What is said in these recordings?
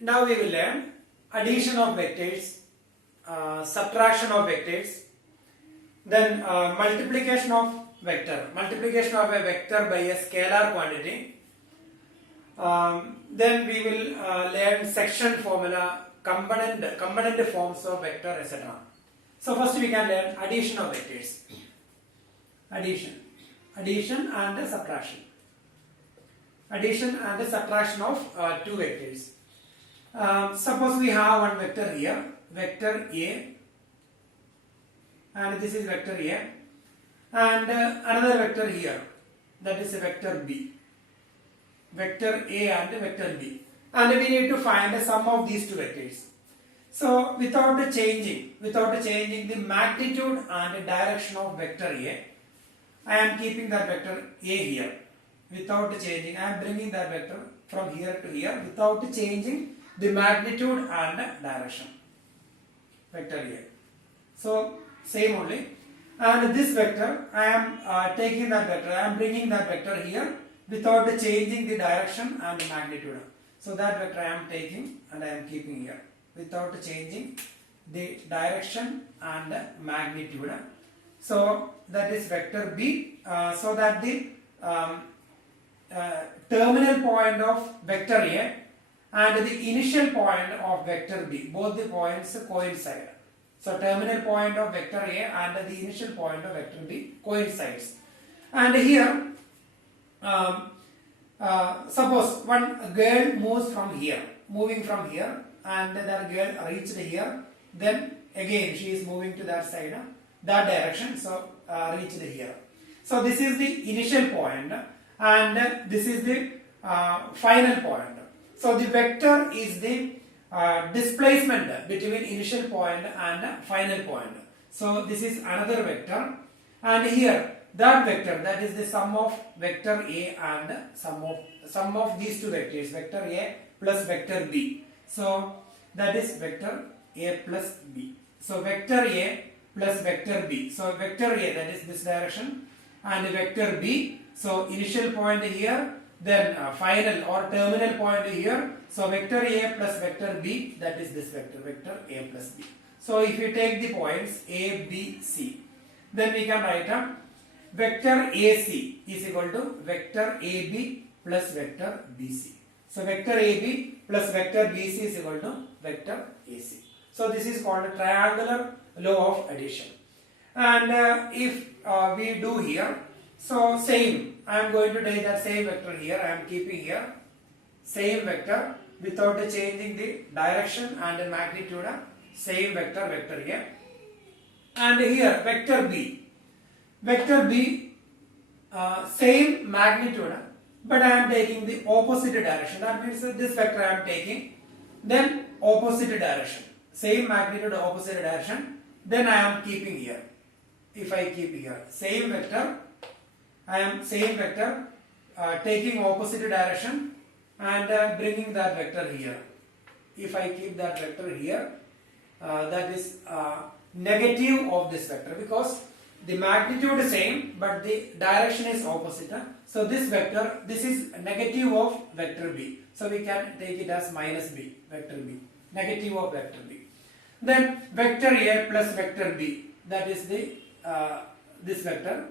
Now we will learn addition of vectors, subtraction of vectors, then multiplication of vector, multiplication of a vector by a scalar quantity. Then we will learn section formula, component forms of vector, etc. So first we can learn addition of vectors. Addition and subtraction. Addition and subtraction of two vectors. Suppose we have one vector here, vector A, and this is vector A, and another vector here, that is a vector B. Vector A and vector B, and we need to find the sum of these two vectors. So without changing the magnitude and direction of vector A, I am keeping that vector A here. Without changing, I am bringing that vector from here to here without changing the magnitude and direction. Vector A. So same only. And this vector, I am taking that vector, I am bringing that vector here without changing the direction and magnitude. So that vector I am taking and I am keeping here without changing the direction and magnitude. So that is vector B. So that the terminal point of vector A and the initial point of vector B, both the points coincide. So terminal point of vector A and the initial point of vector B coincides. And here, suppose one girl moves from here, moving from here, and that girl reached here, then again she is moving to that side, that direction, so reached here. So this is the initial point and this is the final point. So the vector is the displacement between initial point and final point. So this is another vector, and here that vector, that is the sum of vector A and sum of these two vectors, vector A plus vector B. So that is vector A plus B. So vector A plus vector B. So vector A, that is this direction, and vector B. So initial point here, then final or terminal point here. So vector A plus vector B, that is this vector, vector A plus B. So if you take the points A, B, C, then we can write a vector AC is equal to vector AB plus vector BC. So vector AB plus vector BC is equal to vector AC. So this is called a triangular law of addition. And if we do here, so same, I am going to take that same vector here, I am keeping here, same vector without changing the direction and magnitude, same vector, vector here. And here vector B, same magnitude, but I am taking the opposite direction. That means this vector I am taking, then opposite direction, same magnitude, opposite direction, then I am keeping here. If I keep here, same vector, I am same vector taking opposite direction and bringing that vector here. If I keep that vector here, that is negative of this vector, because the magnitude is same but the direction is opposite. So this vector, this is negative of vector B. So we can take it as minus B, vector B, negative of vector B. Then vector A plus vector B, that is the this vector.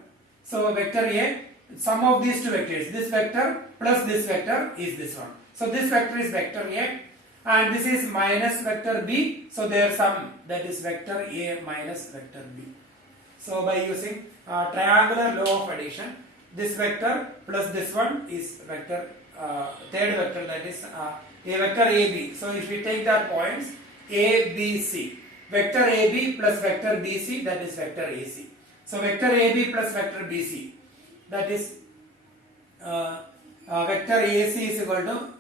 So vector A, sum of these two vectors, this vector plus this vector is this one. So this vector is vector A and this is minus vector B. So their sum, that is vector A minus vector B. So by using triangular law of addition, this vector plus this one is vector, third vector, that is a vector AB. So if we take that points A, B, C, vector AB plus vector BC, that is vector AC. So vector AB plus vector BC, that is vector AC is equal to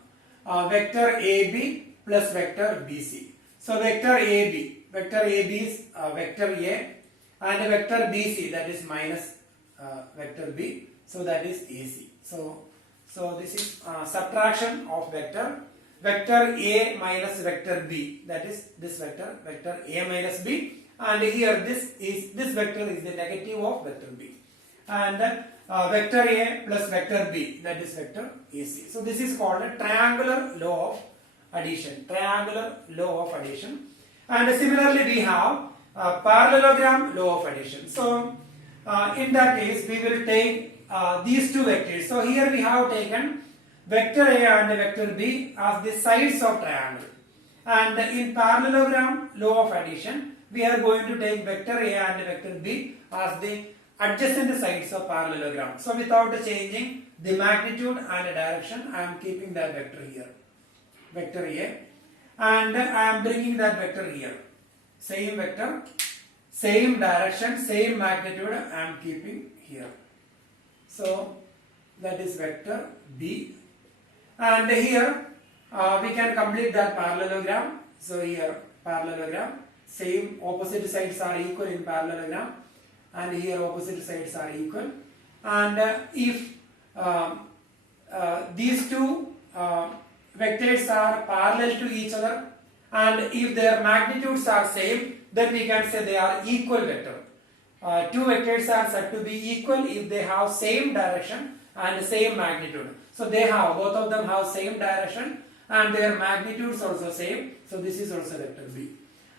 vector AB plus vector BC. So vector AB is vector A and vector BC, that is minus vector B. So that is AC. So this is subtraction of vector A minus vector B, that is this vector, vector A minus B, and here this vector is the negative of vector B, and vector A plus vector B, that is vector AC. So this is called a triangular law of addition, triangular law of addition. And similarly we have parallelogram law of addition. So in that case we will take these two vectors. So here we have taken vector A and vector B as the sides of triangle. And in parallelogram law of addition we are going to take vector A and vector B as the adjacent sides of parallelogram. So without changing the magnitude and direction, I am keeping that vector here, vector A, and I am bringing that vector here. Same vector, same direction, same magnitude I am keeping here. So that is vector B, and here we can complete that parallelogram. So here parallelogram, same opposite sides are equal in parallelogram, and here opposite sides are equal. And if these two vectors are parallel to each other, and if their magnitudes are same, then we can say they are equal vector. Two vectors are said to be equal if they have same direction and same magnitude. So they have, both of them have same direction and their magnitudes also same. So this is also vector B.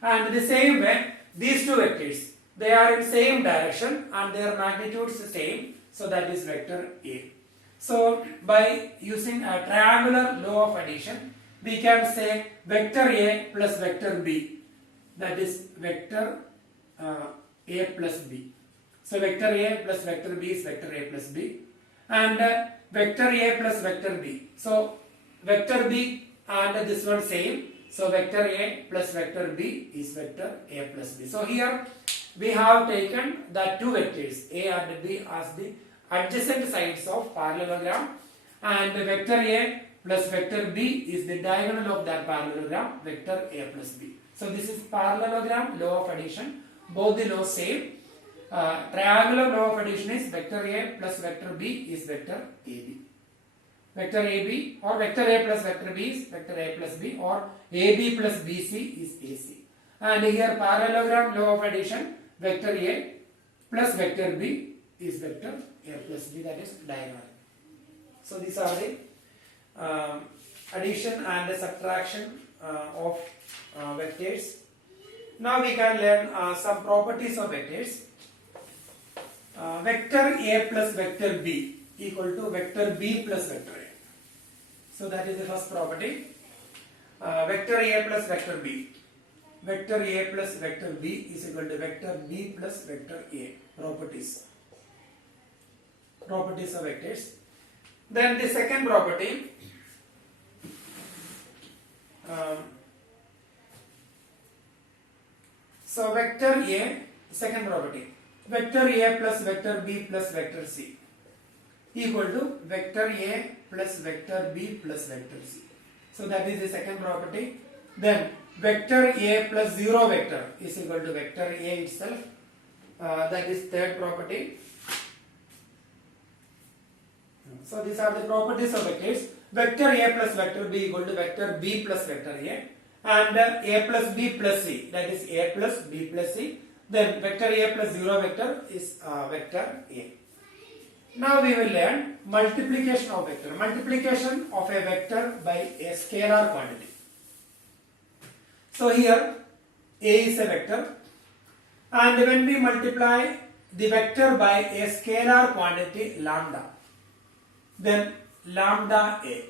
And the same way, these two vectors, they are in same direction and their magnitudes same. So that is vector A. So by using a triangular law of addition, we can say vector A plus vector B. That is vector A plus B. So vector A plus vector B is vector A plus B. And vector A plus vector B. So vector B and this one same. So vector A plus vector B is vector A plus B. So here we have taken the two vectors A and B as the adjacent sides of parallelogram, and vector A plus vector B is the diagonal of that parallelogram, vector A plus B. So this is parallelogram law of addition. Both the laws same. Triangular law of addition is vector A plus vector B is vector AB. Vector AB or vector A plus vector B is vector A plus B, or AB plus BC is AC. And here parallelogram law of addition, vector A plus vector B is vector A plus B, that is diagonal. So these are the addition and subtraction of vectors. Now we can learn some properties of vectors. Vector A plus vector B equal to vector B plus vector A. So that is the first property. Vector A plus vector B. Vector A plus vector B is equal to vector B plus vector A. Properties. Properties of vectors. Then the second property. So vector A, second property. Vector A plus vector B plus vector C equal to vector A plus vector B plus vector C. So that is the second property. Then vector A plus 0 vector is equal to vector A itself. That is third property. So these are the properties of vectors. Vector A plus vector B equal to vector B plus vector A, and A plus B plus C, that is A plus B plus C. Then vector A plus 0 vector is vector A. Now we will learn multiplication of vector. Multiplication of a vector by a scalar quantity. So here A is a vector, and when we multiply the vector by a scalar quantity lambda, then lambda A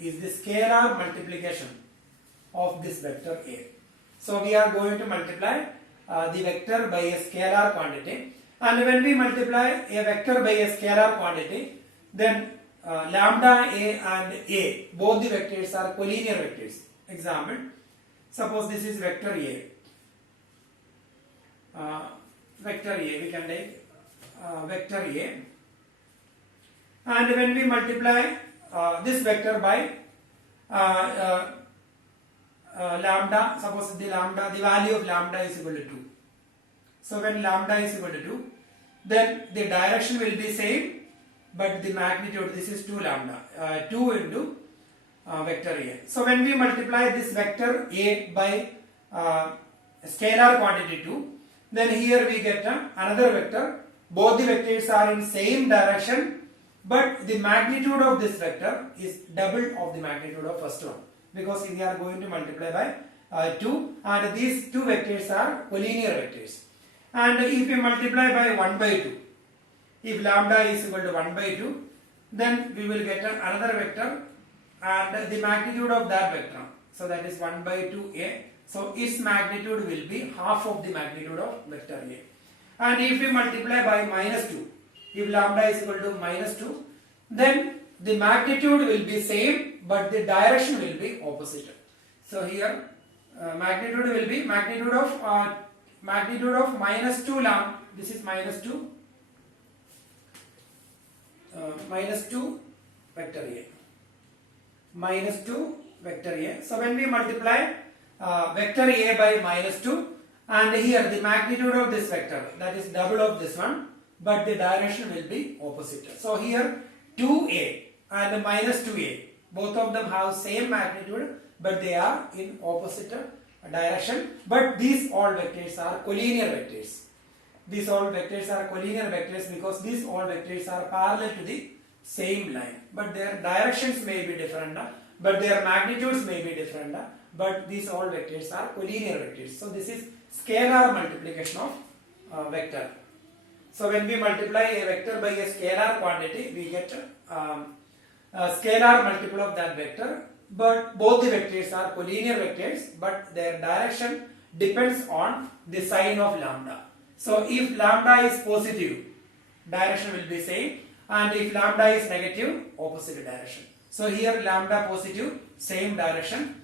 is the scalar multiplication of this vector A. So we are going to multiply the vector by a scalar quantity, and when we multiply a vector by a scalar quantity, then lambda A and A, both the vectors are collinear vectors. Example, suppose this is vector A. Vector A, we can take vector A, and when we multiply this vector by lambda, suppose the value of lambda is equal to 2. So when lambda is equal to 2, then the direction will be same, but the magnitude, this is 2 lambda, 2 into vector A. So when we multiply this vector A by scalar quantity 2, then here we get another vector. Both the vectors are in same direction but the magnitude of this vector is double of the magnitude of first one, because we are going to multiply by 2, and these two vectors are collinear vectors. And if we multiply by 1 by 2, if lambda is equal to 1 by 2, then we will get another vector and the magnitude of that vector, so that is 1 by 2a, so its magnitude will be half of the magnitude of vector a. And if we multiply by minus 2, if lambda is equal to minus 2, then the magnitude will be same but the direction will be opposite. So here magnitude will be magnitude of minus 2 lambda, this is minus 2 vector a, minus 2 vector a. So when we multiply vector a by minus 2, and here the magnitude of this vector, that is double of this one, but the direction will be opposite. So here 2a and minus 2a, both of them have same magnitude but they are in opposite direction. But these all vectors are collinear vectors. These all vectors are collinear vectors because these all vectors are parallel to the same line, but their directions may be different, but their magnitudes may be different, but these all vectors are collinear vectors. So this is scalar multiplication of vector. So when we multiply a vector by a scalar quantity, we get a scalar multiple of that vector, but both the vectors are collinear vectors, but their direction depends on the sign of lambda. So if lambda is positive, direction will be same, and if lambda is negative, opposite direction. So here lambda positive, same direction,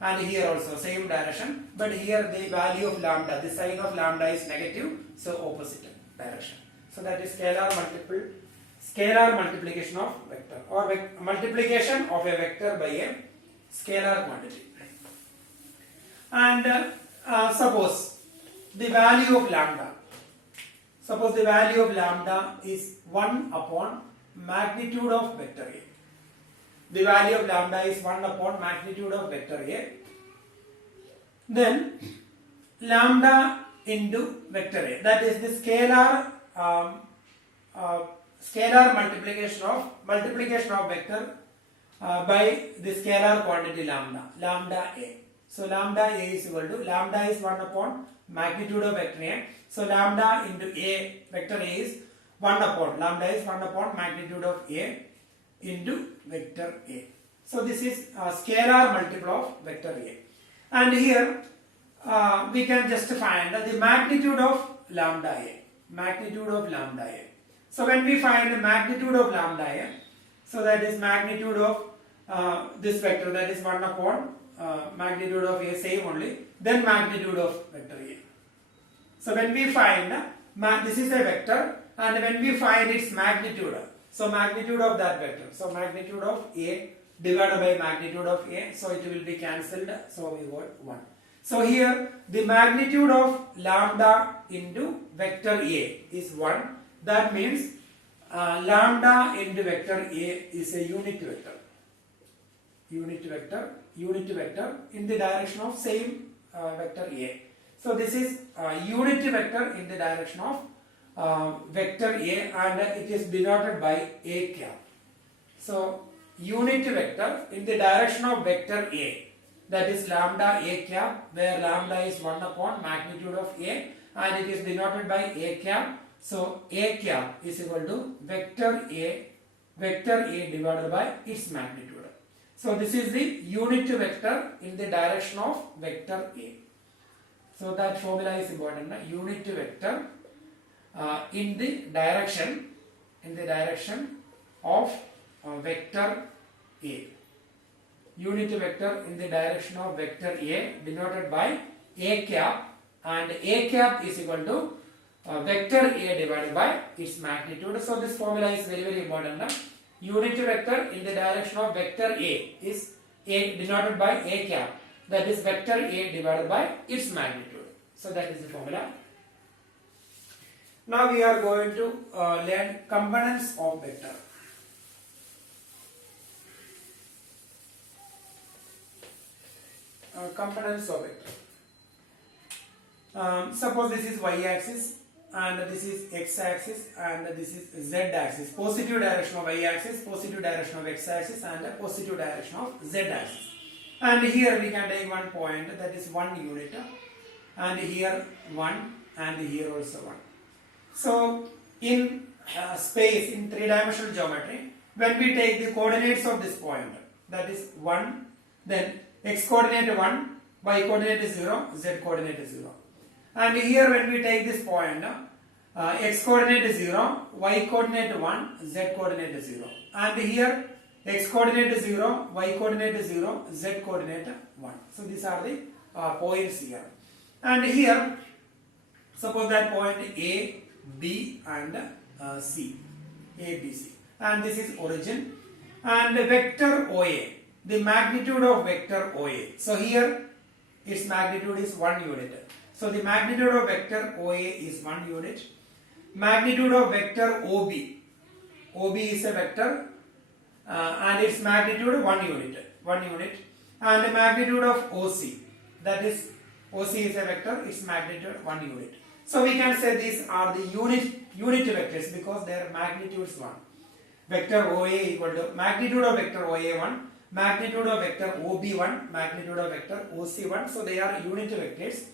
and here also same direction, but here the value of lambda, the sign of lambda is negative, so opposite direction. So that is scalar multiplication of vector, or multiplication of a vector by a scalar quantity. And suppose the value of lambda, suppose the value of lambda is 1 upon magnitude of vector a. The value of lambda is 1 upon magnitude of vector a. Then lambda into vector a, that is the scalar multiplication of vector by the scalar quantity lambda a. So lambda a is equal to, lambda is 1 upon magnitude of vector a. So lambda into a, vector a is 1 upon, lambda is 1 upon magnitude of a into vector a. So this is a scalar multiple of vector a. And here we can just find the magnitude of lambda a. Magnitude of lambda a. So when we find the magnitude of lambda a, so that is magnitude of this vector, that is 1 upon magnitude of a, same only, then magnitude of vector a. So when we find this is a vector, and when we find its magnitude, so magnitude of that vector, so magnitude of a divided by magnitude of a, so it will be cancelled, so we got 1. So here the magnitude of lambda into vector a is 1. That means lambda into vector a is a unit vector. Unit vector in the direction of same vector a. So this is unit vector in the direction of vector a, and it is denoted by a cap. So unit vector in the direction of vector a, that is lambda a cap, where lambda is 1 upon magnitude of a, and it is denoted by a cap. So a cap is equal to vector a divided by its magnitude. So this is the unit vector in the direction of vector a. So that formula is important. Unit vector in the direction of vector a. Unit vector in the direction of vector a denoted by a cap, and a cap is equal to vector a divided by its magnitude. So this formula is very, very important. Unit vector in the direction of vector a is a denoted by a cap, that is vector a divided by its magnitude. So that is the formula. Now we are going to learn components of vector. Components of vector. Suppose this is y-axis and this is x-axis, and this is z-axis. Positive direction of y-axis, positive direction of x-axis, and positive direction of z-axis. And here we can take one point, that is 1 unit, and here 1, and here also 1. So in space, in three-dimensional geometry, when we take the coordinates of this point, that is 1, then x coordinate 1, y coordinate is 0, z coordinate is 0. And here when we take this point, x coordinate is 0, y coordinate 1, z coordinate is 0. And here x coordinate is 0, y coordinate is 0, z coordinate 1. So these are the points here. And here, suppose that point A, B and C, A, B, C. And this is origin. And vector OA, the magnitude of vector OA. So here its magnitude is 1 unit. So the magnitude of vector OA is 1 unit. Magnitude of vector OB. OB is a vector and its magnitude 1 unit. 1 unit. And the magnitude of OC, that is OC is a vector, its magnitude 1 unit. So we can say these are the unit vectors because their magnitude is 1. Vector OA equal to magnitude of vector OA 1, magnitude of vector OB 1, magnitude of vector OC 1. So they are unit vectors.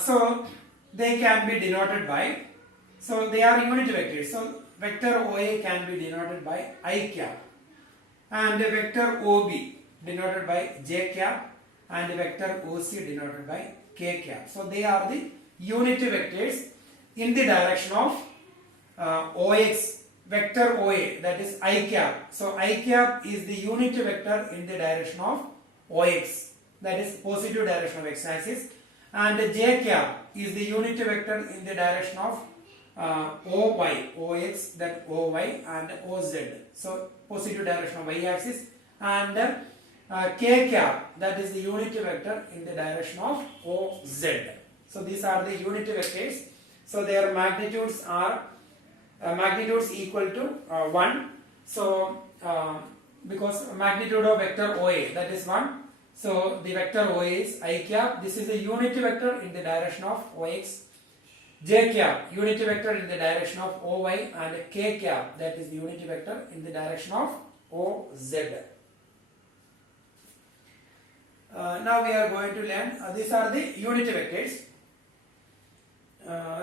So they can be denoted by, so they are unit vectors. So vector OA can be denoted by I cap, and vector OB denoted by J cap, and vector OC denoted by K cap. So they are the unit vectors in the direction of OX. Vector OA, that is I cap. So I cap is the unit vector in the direction of OX, that is positive direction of x-axis, and J cap is the unit vector in the direction of OY, OX, then OY and OZ. So positive direction of y-axis, and K cap, that is the unit vector in the direction of OZ. So these are the unit vectors. So their magnitudes are magnitudes equal to 1. So because magnitude of vector OA, that is 1. So the vector OA is I cap. This is a unit vector in the direction of OX. J cap, unit vector in the direction of OY, and K cap, that is the unit vector in the direction of OZ. Now we are going to learn, these are the unit vectors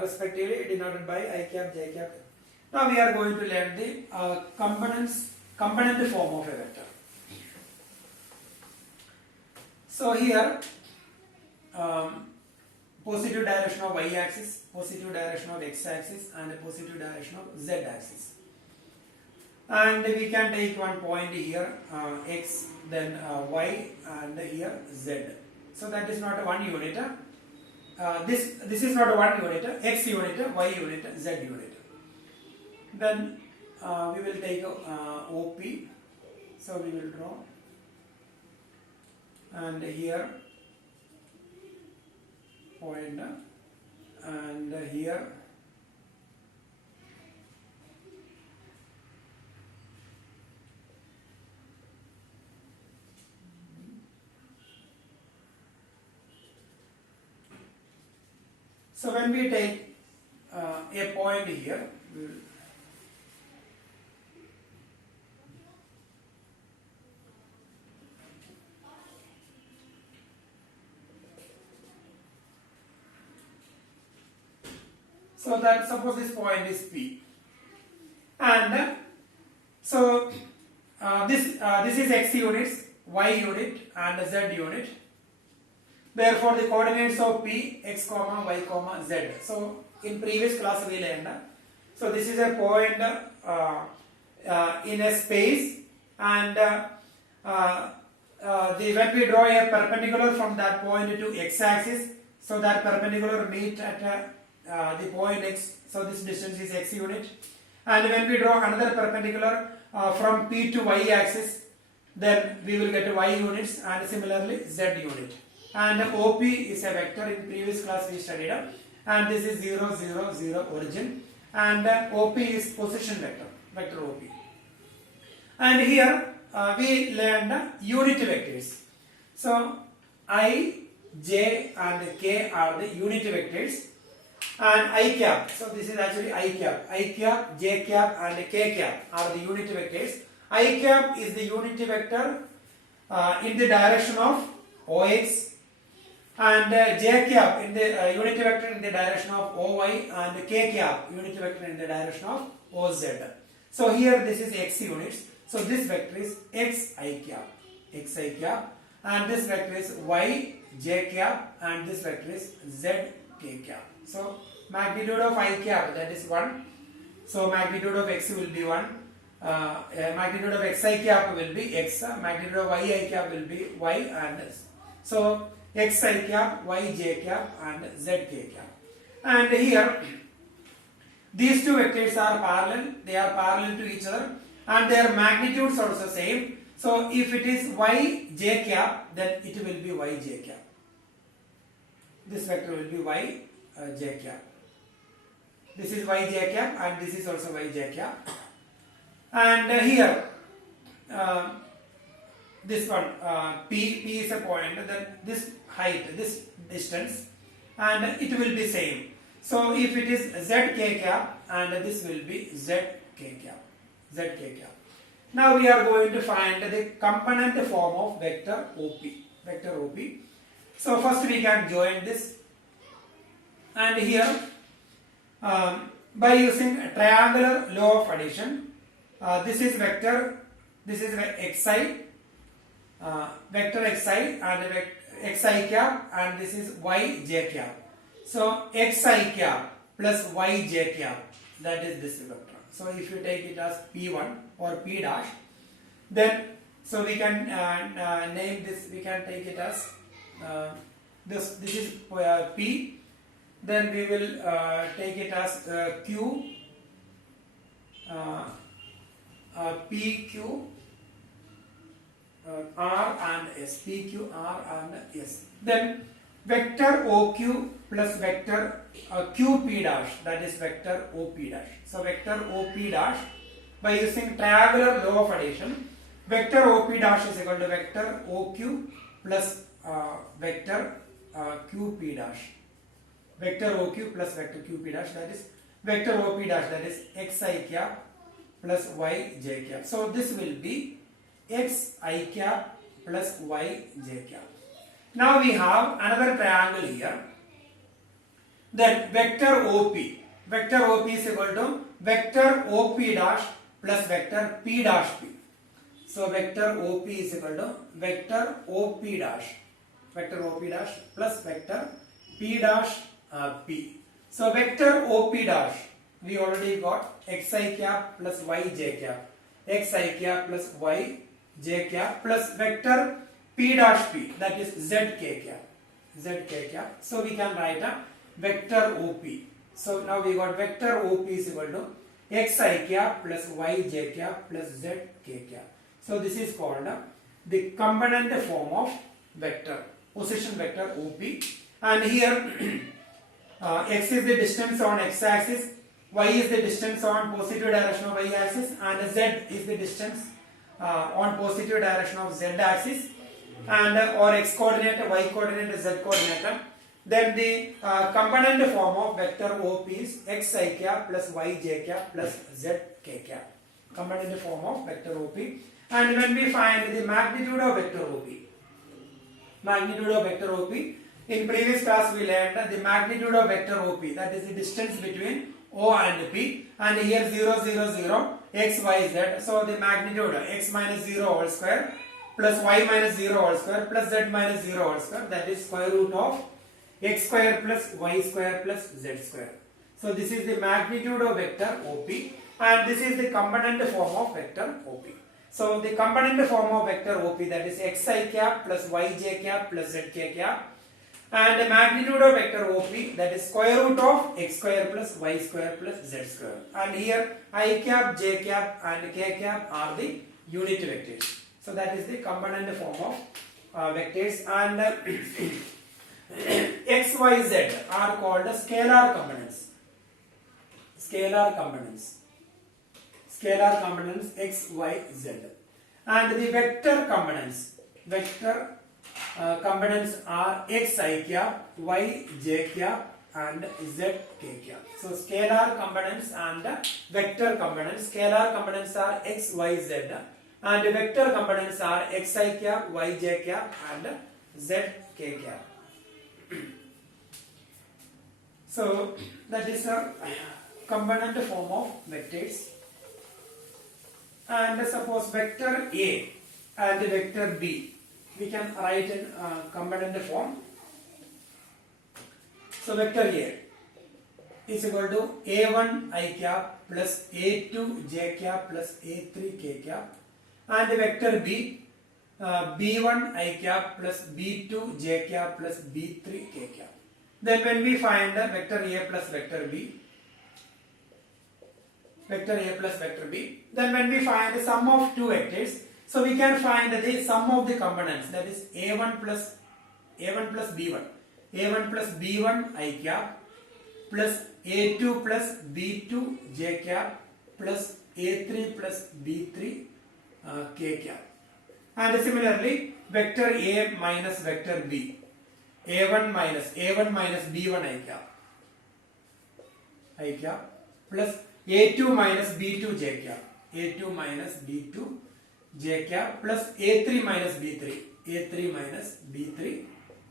respectively denoted by I cap, J cap. Now we are going to learn the component form of a vector. So here positive direction of y-axis, positive direction of x-axis, and positive direction of z-axis. And we can take one point here x, then y, and here z. So that is not a 1 unit. This is not a 1 unit, x unit, y unit, z unit. Then we will take OP. So we will draw, and here point, and here so when we take a point here, so that suppose this point is P, and so this is x units, y unit, and z unit. Therefore, the coordinates of P, x, y, z. So in previous class we learned. So this is a point in a space, and when we draw a perpendicular from that point to x-axis, so that perpendicular meet at the point x, so this distance is x unit. And when we draw another perpendicular from P to y axis, then we will get y units, and similarly z unit. And OP is a vector. In previous class we studied, and this is 0, 0, 0 origin, and OP is position vector, vector OP. And here we learned unit vectors. So I, J and K are the unit vectors. and I cap. So this is actually I cap. I cap, J cap and K cap are the unit vectors. I cap is the unit vector in the direction of OX, and J cap in the unit vector in the direction of OY, and K cap unit vector in the direction of OZ. So here this is X units. So this vector is XI cap, and this vector is YJ cap, and this vector is ZK cap. So magnitude of I cap, that is 1. So magnitude of X will be 1. Magnitude of Xi cap will be X. Magnitude of Yi cap will be Y, and so Xi cap, Yj cap and Zk cap. And here these two vectors are parallel. They are parallel to each other, and their magnitudes are also same. So if it is Yj cap, then it will be Yj cap. This vector will be Yj cap. This is Yj cap, and this is also Yj cap. And here this one P is a point, then this height, this distance, and it will be same. So if it is Zk cap, and this will be Zk cap. Now we are going to find the component form of vector OP. So first we can join this, and here by using a triangular law of addition, this is vector, this is xi, vector xi and xi cap, and this is yj cap. So xi cap plus yj cap, that is this vector. So if you take it as P1 or P dash, then so we can name this, we can take it as this is P, then we will take it as Q, PQ, R and S, PQ, R and S. Then vector OQ plus vector QP dash, that is vector OP dash. So vector OP dash, by using triangular law of addition, vector OP dash is equal to vector OQ plus vector QP dash. Vector OQ plus vector QP dash, that is vector OP dash, that is xi cap plus yj cap. So this will be xi cap plus yj cap. Now we have another triangle here. Then vector OP is equal to vector OP dash plus vector P dash P. So vector OP is equal to vector OP dash plus vector P dash P. So vector OP dash, we already got xi cap plus yj cap, xi cap plus yj cap plus vector P dash P, that is zk cap. So we can write a vector OP. So now we got vector OP is equal to xi cap plus yj cap plus zk cap. So this is called the component form of vector, position vector OP. And here x is the distance on x-axis, y is the distance on positive direction of y-axis, and z is the distance on positive direction of z-axis, and or x-coordinate, y-coordinate, z-coordinate. Then the component form of vector OP is xi cap plus yj cap plus zk cap. Component form of vector OP. And when we find the magnitude of vector OP, in previous class we learned the magnitude of vector OP, that is the distance between O and P, and here 0, 0, 0, x, y, z. So the magnitude x minus 0 whole square plus y minus 0 whole square plus z minus 0 whole square, that is square root of x square plus y square plus z square. So this is the magnitude of vector OP, and this is the component form of vector OP. So the component form of vector OP, that is xi cap plus yj cap plus zk cap, and the magnitude of vector OP, that is square root of x square plus y square plus z square. And here I cap, j cap and k cap are the unit vectors. So that is the component form of vectors. And x, y, z are called scalar components. Scalar components x, y, z. And the vector components are xi cap, yj cap and z k cap. So scalar components and vector components. Scalar components are x, y, z, and vector components are xi cap, yj cap, and z k cap. So that is a component form of vectors. And suppose vector A and vector B, we can write in component form. So vector A is equal to A1 I cap plus A2 j cap plus A3 k cap, and vector B B1 I cap plus B2 j cap plus B3 k cap. Then when we find vector A plus vector B, then when we find the sum of two vectors, so we can find the sum of the components, that is A1 plus B1, A1 plus B1 I cap plus A2 plus B2 j cap plus A3 plus B3 k cap. And similarly, vector A minus vector B, A1 minus B1 I cap plus A2 minus B2 j cap, A2 minus B2 j cap plus A3 minus B3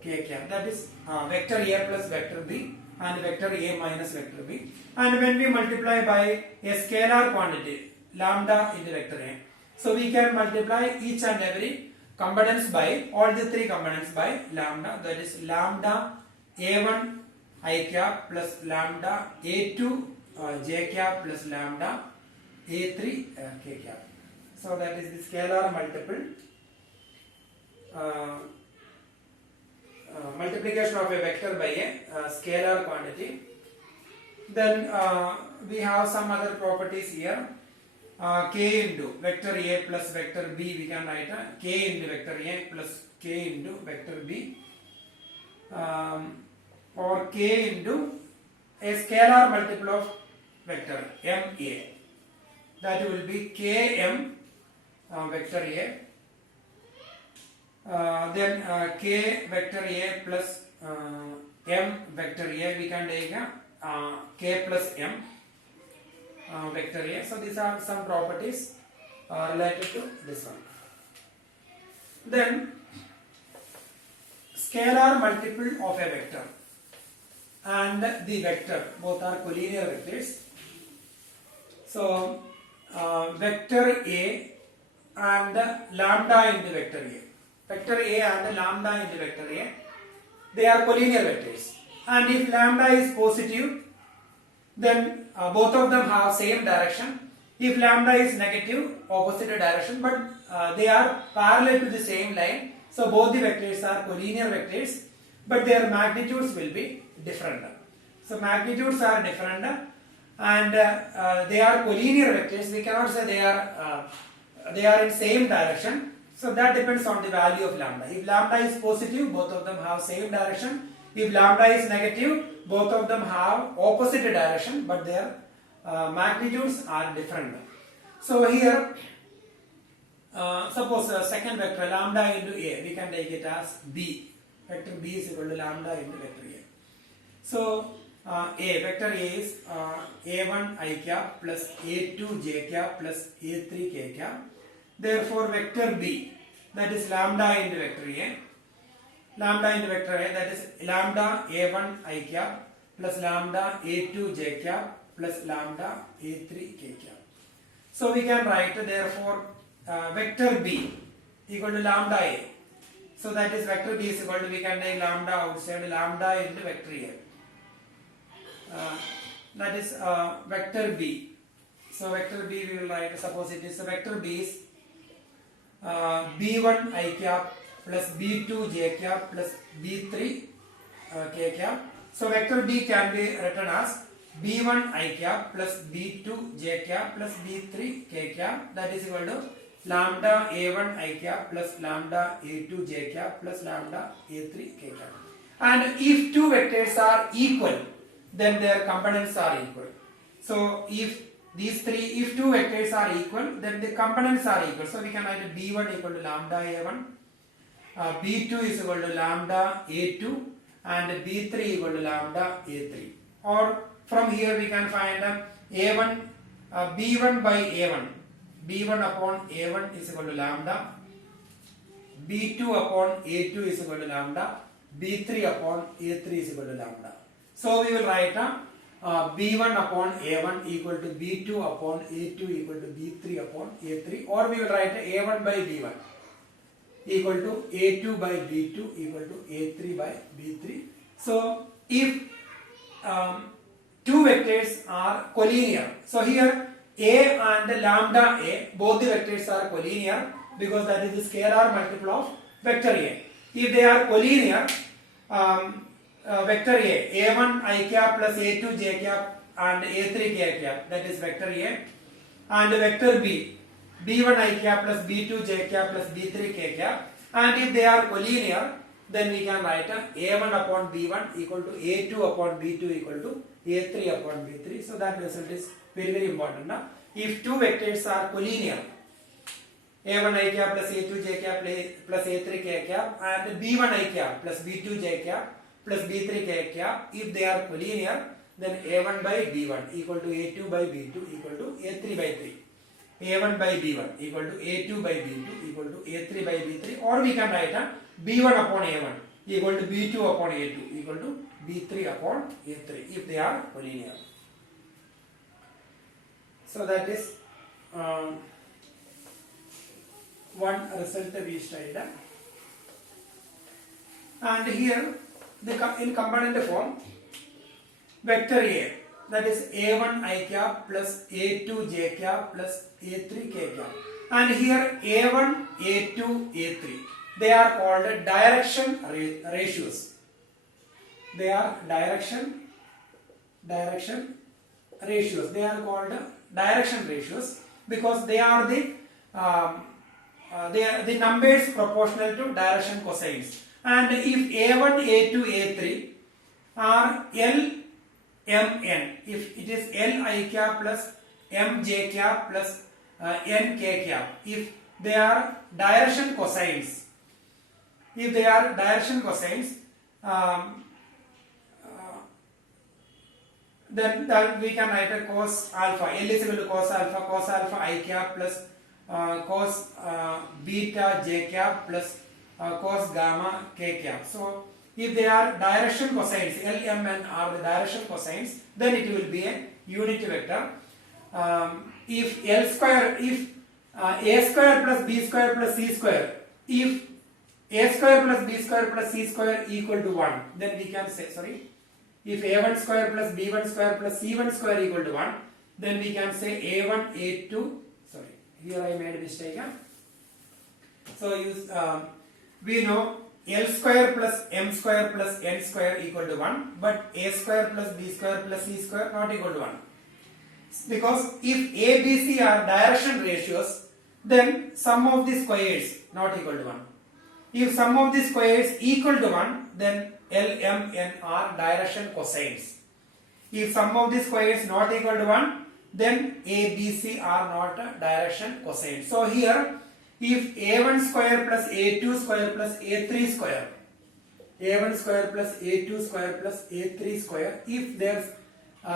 k cap. That is vector A plus vector B and vector A minus vector B. And when we multiply by a scalar quantity lambda into vector A, so we can multiply each and every components by all the three components by lambda. That is lambda A1 I cap plus lambda A2 j cap plus lambda A3 k cap. So that is the scalar multiple multiplication of a vector by a scalar quantity. Then we have some other properties here. K into vector A plus vector B, we can write K into vector A plus K into vector B, or K into a scalar multiple of vector MA. That will be Km vector A. Then K vector A plus M vector A, we can take K plus M vector A. So these are some properties related to this one. Then scalar multiple of a vector and the vector, both are collinear vectors. So vector A and lambda into vector A. Vector A and lambda into vector A, they are collinear vectors. And if lambda is positive, then both of them have same direction. If lambda is negative, opposite direction, but they are parallel to the same line. So both the vectors are collinear vectors, but their magnitudes will be different. So magnitudes are different, and they are collinear vectors. We cannot say they are in same direction. So that depends on the value of lambda. If lambda is positive, both of them have same direction. If lambda is negative, both of them have opposite direction, but their magnitudes are different. So here, suppose second vector lambda into A, we can take it as B. Vector B is equal to lambda into vector A. So vector A is A1 I cap plus A2 j cap plus A3 k cap. Therefore, vector B, that is lambda into vector A, that is lambda A1 I cap plus lambda A2 j cap plus lambda A3 k cap. So we can write therefore vector B equal to lambda A. So that is vector B is equal to, we can take lambda outside, lambda into vector A. That is vector B. So vector B we will write, suppose it is vector B is B1 I cap plus B2 j cap plus B3 k cap. So vector B can be written as B1 I cap plus B2 j cap plus B3 k cap. That is equal to lambda A1 I cap plus lambda A2 j cap plus lambda A3 k cap. And if two vectors are equal, then their components are equal. So if two vectors are equal, then the components are equal. So we can write B1 equal to lambda A1, B2 is equal to lambda A2, and B3 equal to lambda A3. Or from here we can find A1, B1 by A1. B1 upon A1 is equal to lambda. B2 upon A2 is equal to lambda. B3 upon A3 is equal to lambda. So we will write B1 upon A1 equal to B2 upon A2 equal to B3 upon A3, or we will write A1 by B1 equal to A2 by B2 equal to A3 by B3. So if two vectors are collinear, so here A and lambda A, both the vectors are collinear because that is the scalar multiple of vector A. If they are collinear, vector A, A1 I cap plus A2 j cap and A3 k cap, that is vector A, and vector B, B1 I cap plus B2 j cap plus B3 k cap, and if they are collinear, then we can write A1 upon B1 equal to A2 upon B2 equal to A3 upon B3. So that result is very, very important. Now, if two vectors are collinear, A1 I cap plus A2 j cap plus A3 k cap and B1 I cap plus B2 j cap plus B3 k cap, if they are collinear, then A1 by B1 equal to A2 by B2 equal to A3 by 3. A1 by B1 equal to A2 by B2 equal to A3 by B3, or we can write B1 upon A1 equal to B2 upon A2 equal to B3 upon A3 if they are collinear. So that is one result we studied. And here in component form, vector A, that is A1 I cap plus A2 j cap plus A3 k cap, and here A1, A2, A3, they are called direction ratios. They are direction ratios. They are called direction ratios because they are the numbers proportional to direction cosines. And if A1, A2, A3 are L, M, N, if it is L I cap plus M j cap plus N k cap, if they are direction cosines, then we can write a cos alpha. L is equal to cos alpha I cap plus cos beta j cap plus cos gamma k cap. So if they are direction cosines, L, M, N are the direction cosines, then it will be a unit vector. If L square, if A square plus B square plus C square, if A square plus B square plus C square equal to 1, then we can say, if A1 square plus B1 square plus C1 square equal to 1, then we can say A1, A2, here I made a mistake. So we know L square plus M square plus N square equal to 1, but A square plus B square plus C square not equal to 1. Because if A, B, C are direction ratios, then sum of the squares not equal to 1. If sum of the squares equal to 1, then L, M, N are direction cosines. If sum of the squares not equal to 1, then A, B, C are not direction cosines. So here, if A1 square plus A2 square plus A3 square, A1 square plus A2 square plus A3 square, if their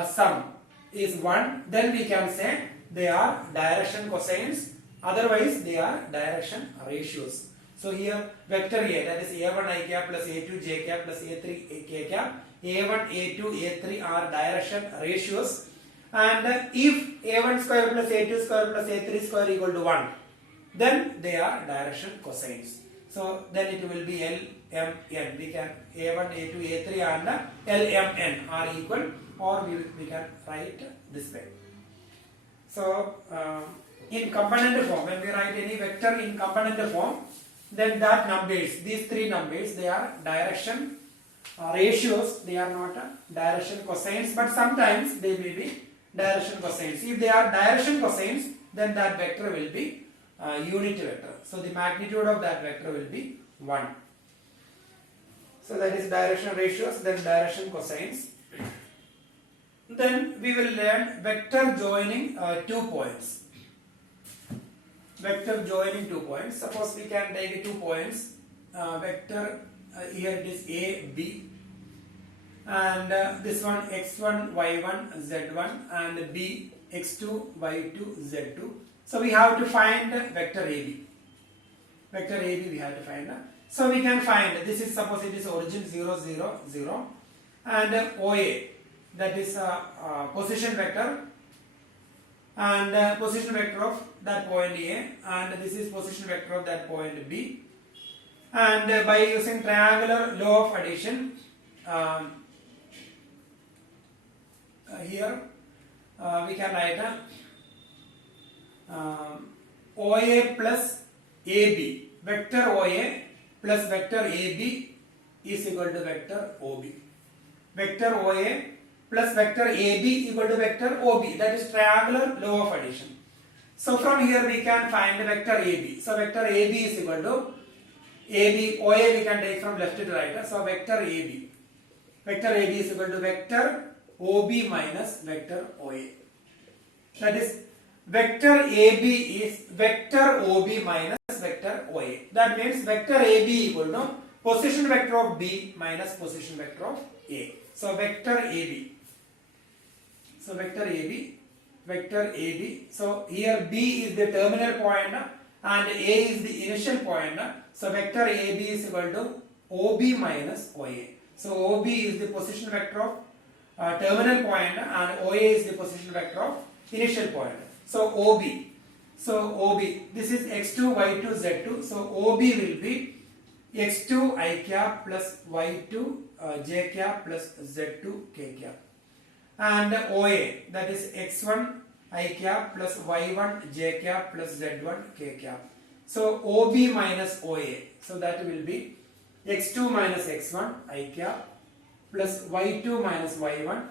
sum is 1, then we can say they are direction cosines, otherwise they are direction ratios. So here vector A, that is A1 I cap plus A2 j cap plus A3 k cap, A1, A2, A3 are direction ratios, and if A1 square plus A2 square plus A3 square equal to 1, then they are direction cosines. So then it will be L, M, N. We can A1, A2, A3 and L, M, N are equal, or we can write this way. So in component form, when we write any vector in component form, then that numbers, these three numbers, they are direction ratios, they are not direction cosines, but sometimes they may be direction cosines. If they are direction cosines, then that vector will be unit vector. So the magnitude of that vector will be 1. So that is direction ratios, then direction cosines. Then we will learn vector joining 2 points. Vector joining 2 points. Suppose we can take 2 points. Vector here it is A, B, and this one x1, y1, z1, and b x2, y2, z2. So we have to find vector AB. Vector AB we have to find. So we can find, this is, suppose it is origin 0, 0, 0, and OA, that is position vector, and position vector of that point A, and this is position vector of that point B. And by using triangular law of addition, here we can write OA plus AB, vector OA plus vector AB is equal to vector OB. Vector OA plus vector AB equal to vector OB, that is triangular law of addition. So from here we can find vector AB. So vector AB is equal to AB, OA we can take from left to right. So vector AB. Vector AB is equal to vector OB minus vector OA. That is, vector AB is vector OB minus vector OA. That means vector AB equal to position vector of B minus position vector of A. So vector AB. So vector AB, vector AB. So here B is the terminal point and A is the initial point. So vector AB is equal to OB minus OA. So OB is the position vector of terminal point and OA is the position vector of initial point. So OB. So OB, this is x2, y2, z2. So OB will be x2 I cap plus y2 j cap plus z2 k cap. And OA, that is x1 I cap plus y1 j cap plus z1 k cap. So OB minus OA, so that will be x2 minus x1 I cap plus y2 minus y1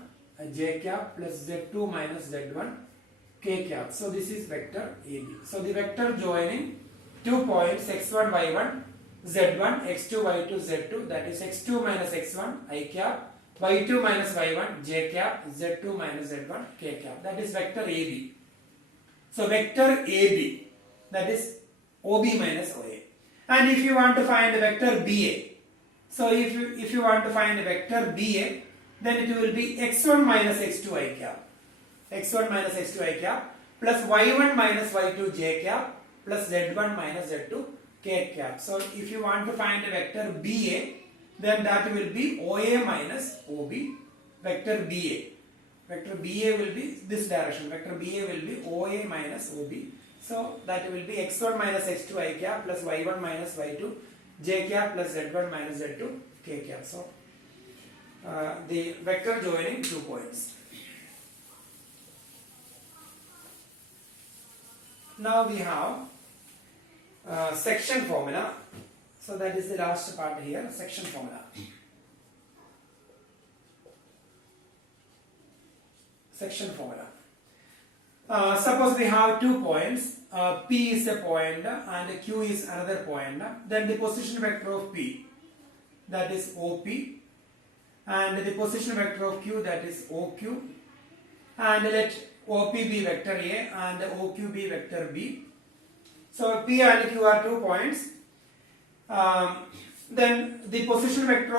j cap plus z2 minus z1 k cap. So this is vector AB. So the vector joining 2 points x1, y1, z1, x2, y2, z2, that is x2 minus x1 I cap, y2 minus y1 j cap, z2 minus z1 k cap. That is vector AB. So vector AB, that is OB minus OA. And if you want to find vector BA, so if you want to find vector BA, then it will be x1 minus x2 I cap, x1 minus x2 I cap plus y1 minus y2 j cap plus z1 minus z2 k cap. So if you want to find a vector BA, then that will be OA minus OB. Vector BA. Vector BA will be this direction. Vector BA will be OA minus OB. So that will be x1 minus x2 I cap plus y1 minus y2 j cap plus z1 minus z2 k cap. So the vector joining 2 points. Now we have section formula. So that is the last part here, section formula. Section formula. Suppose we have 2 points, P is a point and Q is another point. Then the position vector of P, that is OP, and the position vector of Q, that is OQ, and let OP be vector A and OQ be vector B. So P and Q are 2 points. Then the position vector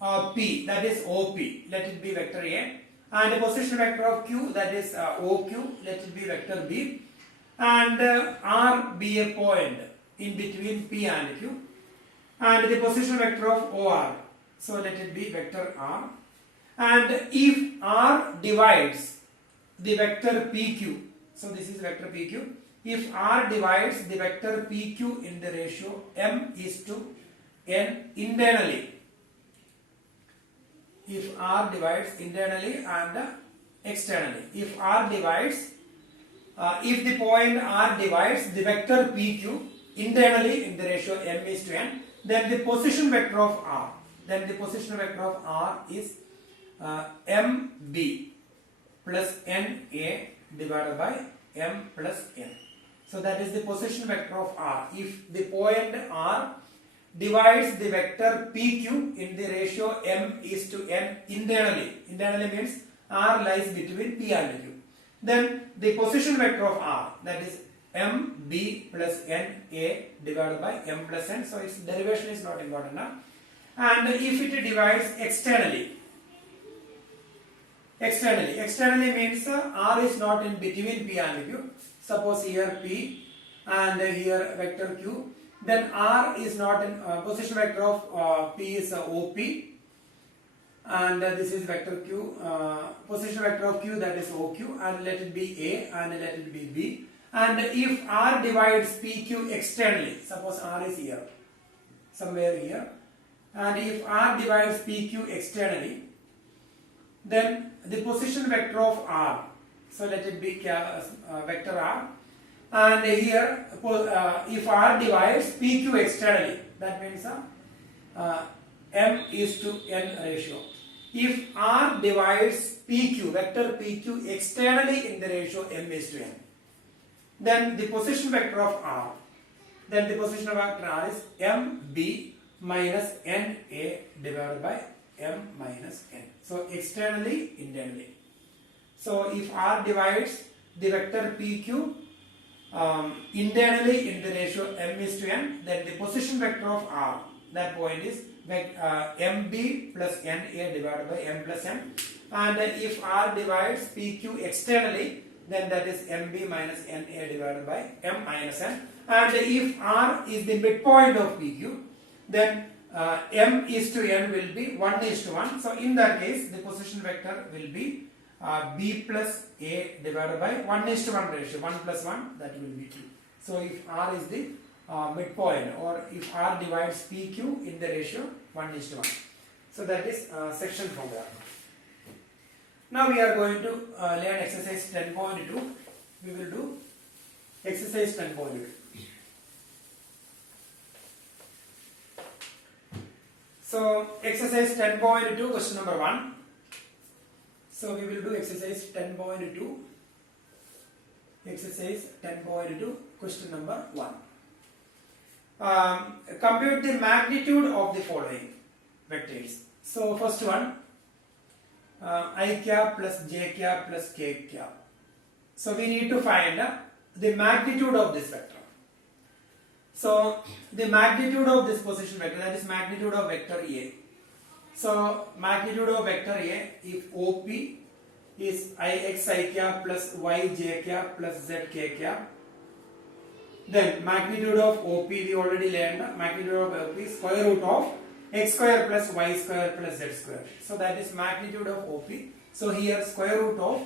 of P, that is OP, let it be vector A, and the position vector of Q, that is OQ, let it be vector B, and R be a point in between P and Q, and the position vector of OR, so let it be vector R. And if R divides the vector PQ, so this is vector PQ, if R divides the vector PQ in the ratio m is to n internally, if R divides internally and externally, if R divides, if the point R divides the vector PQ internally in the ratio m is to n, then the position vector of R, then the position vector of R is mb plus na divided by m plus n. So that is the position vector of R. If the point R divides the vector PQ in the ratio m is to n internally, internally means R lies between P and Q, then the position vector of R, that is mb plus na divided by m plus n, so its derivation is not important now. And if it divides externally, Externally. Externally means R is not in between P and Q. Suppose here P and here vector Q. Then R is not in position vector of P is OP, and this is vector Q. Position vector of Q, that is OQ, and let it be A and let it be B. And if R divides PQ externally, suppose R is here, somewhere here, and if R divides PQ externally, then the position vector of R, so let it be vector R, and here if R divides PQ externally, that means M is to N ratio. If R divides PQ, vector PQ externally in the ratio M is to N, then the position vector of R, then the position vector R is MB minus NA divided by M minus N. So externally, internally. So if R divides the vector PQ internally in the ratio M is to N, then the position vector of R, that point is MB plus NA divided by M plus N. And if R divides PQ externally, then that is MB minus NA divided by M minus N. And if R is the midpoint of PQ, then M is to N will be 1 is to 1. So in that case, the position vector will be B plus A divided by 1 is to 1 ratio. 1 plus 1, that will be 2. So if R is the midpoint, or if R divides PQ in the ratio 1 is to 1. So that is section formula. Now we are going to learn exercise 10.2. We will do exercise 10.2. So exercise 10.2, question number 1. So we will do exercise 10.2. Exercise 10.2, question number 1. Compute the magnitude of the following vectors. So first one, I cap plus j cap plus k cap. So we need to find the magnitude of this vector. So the magnitude of this position vector, that is magnitude of vector A. So magnitude of vector A, if OP is ix I cap plus y j cap plus z k cap, then magnitude of OP, we already learned magnitude of OP is square root of x square plus y square plus z square. So that is magnitude of OP. So here square root of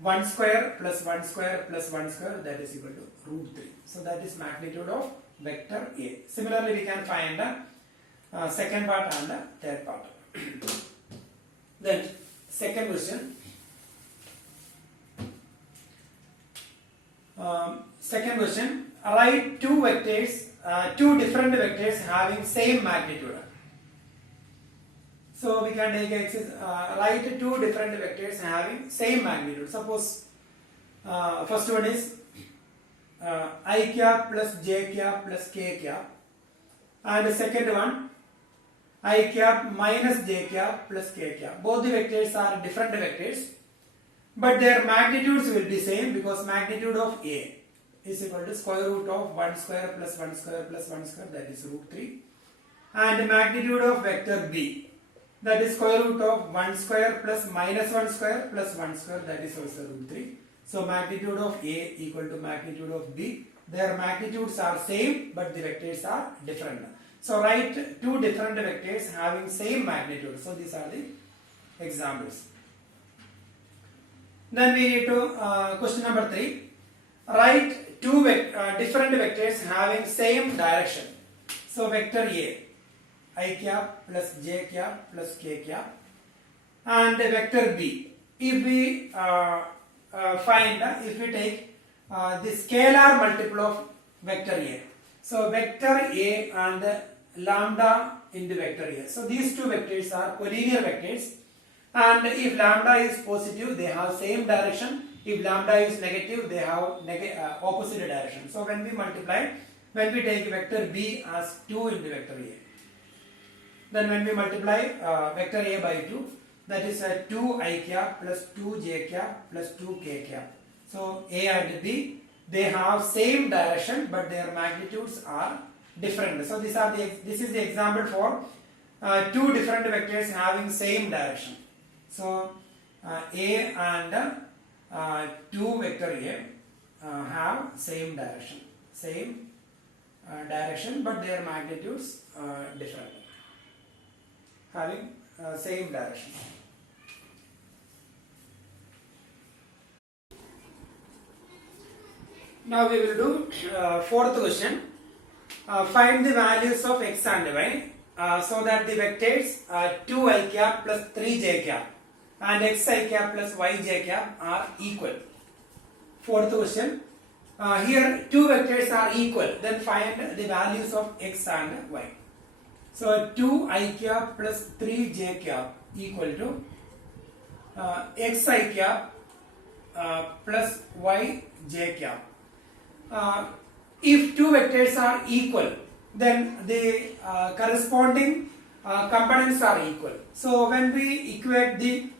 1 square plus 1 square plus 1 square, that is equal to root 3. So that is magnitude of vector A. Similarly, we can find the second part and the third part. Then second question. Second question, write two vectors, two different vectors having same magnitude. So we can take write two different vectors having same magnitude. Suppose first one is I cap plus j cap plus k cap, and the second one I cap minus j cap plus k cap. Both the vectors are different vectors, but their magnitudes will be same, because magnitude of A is equal to square root of 1 square plus 1 square plus 1 square, that is root 3, and the magnitude of vector B, that is square root of 1 square plus minus 1 square plus 1 square, that is also root 3. So magnitude of A equal to magnitude of B. Their magnitudes are same, but the vectors are different. So write two different vectors having same magnitude. So these are the examples. Then we need to question number 3. Write two different vectors having same direction. So vector A, I cap plus j cap plus k cap, and vector B. If we if we take the scalar multiple of vector A, so vector A and lambda into vector A. So these two vectors are collinear vectors, and if lambda is positive, they have same direction. If lambda is negative, they have opposite direction. So when we multiply, when we take vector B as 2 into vector A, then when we multiply vector A by 2, that is 2 I cap plus 2 j cap plus 2 k cap. So A and B, they have same direction, but their magnitudes are different. So this is the example for two different vectors having same direction. So A and 2 vector A have same direction, but their magnitudes different, having same direction. Now we will do fourth question. Find the values of x and y so that the vectors 2i cap plus 3j cap and xi cap plus yj cap are equal. Fourth question. Here two vectors are equal, then find the values of x and y. So 2i cap plus 3j cap equal to xi cap plus yj cap. If two vectors are equal, then the corresponding components are equal. So when we equate the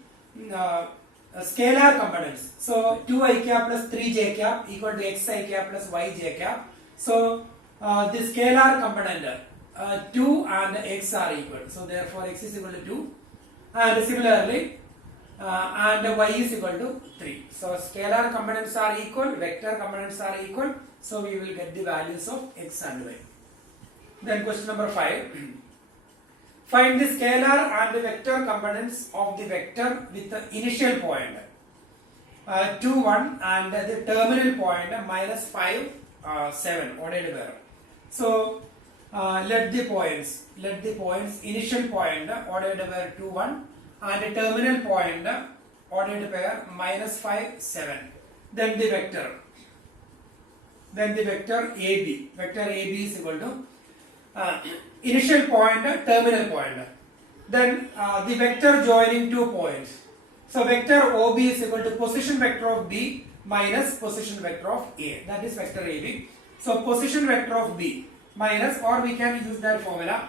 scalar components, so 2i cap plus 3j cap equal to xi cap plus yj cap. So the scalar component 2 and x are equal. So therefore x is equal to 2, and similarly and y is equal to 3. So scalar components are equal, vector components are equal. So we will get the values of x and y. Then question number 5. Find the scalar and vector components of the vector with the initial point 2, 1 and the terminal point minus 5, 7 ordered pair. So let the points initial point ordered pair 2, 1 and the terminal point ordered pair minus 5, 7. Then the vector AB. Vector AB is equal to initial point, terminal point. Then the vector joining 2 points. So vector OB is equal to position vector of B minus position vector of A. That is vector AB. So position vector of B minus, or we can use that formula,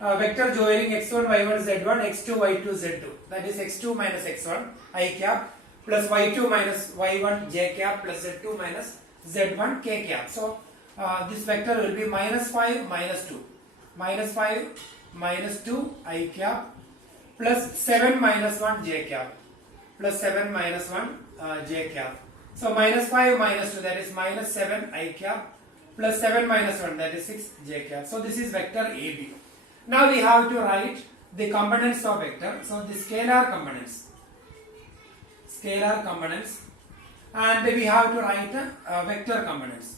vector joining x1, y1, z1, x2, y2, z2. That is x2 minus x1 I cap plus y2 minus y1 j cap plus z2 minus z1 k cap. So this vector will be minus 5 minus 2. Minus 5 minus 2 I cap plus 7 minus 1 j cap plus 7 minus 1 j cap. So minus 5 minus 2, that is minus 7 I cap plus 7 minus 1, that is 6 j cap. So this is vector AB. Now we have to write the components of vector. So the scalar components, and we have to write vector components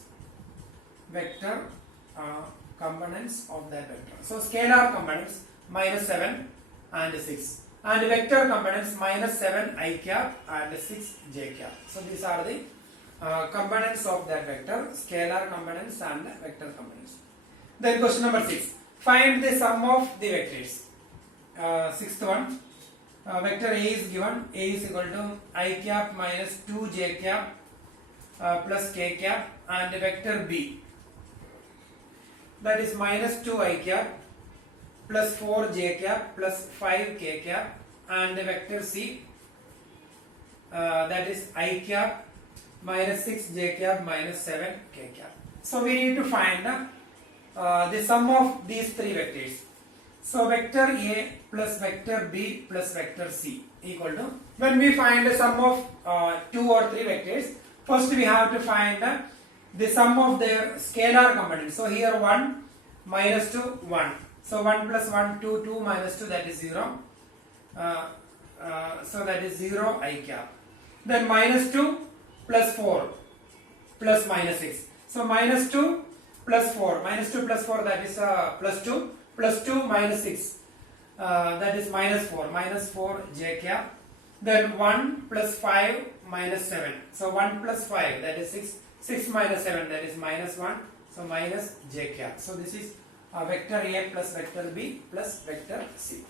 of that vector. So scalar components minus 7 and 6, and vector components minus 7 I cap and 6 j cap. So these are the components of that vector, scalar components and vector components. Then question number 6. Find the sum of the vectors. Sixth one. Vector A is given. A is equal to I cap minus 2 j cap plus k cap, and vector B, that is minus 2 I cap plus 4 j cap plus 5 k cap, and vector C, that is I cap minus 6 j cap minus 7 k cap. So we need to find the sum of these three vectors. So vector A plus vector B plus vector C equal to, when we find the sum of 2 or 3 vectors, first we have to find the sum of their scalar components. So here 1 minus 2, 1. So 1 plus 1, 2, 2 minus 2, that is 0. So that is 0 I cap. Then minus 2 plus 4 plus minus 6. So minus 2 plus 4, that is plus 2 minus 6, that is minus 4 j cap. Then 1 plus 5 minus 7. So 1 plus 5, that is 6 minus 7, that is minus 1. So minus j cap. So this is vector A plus vector B plus vector C.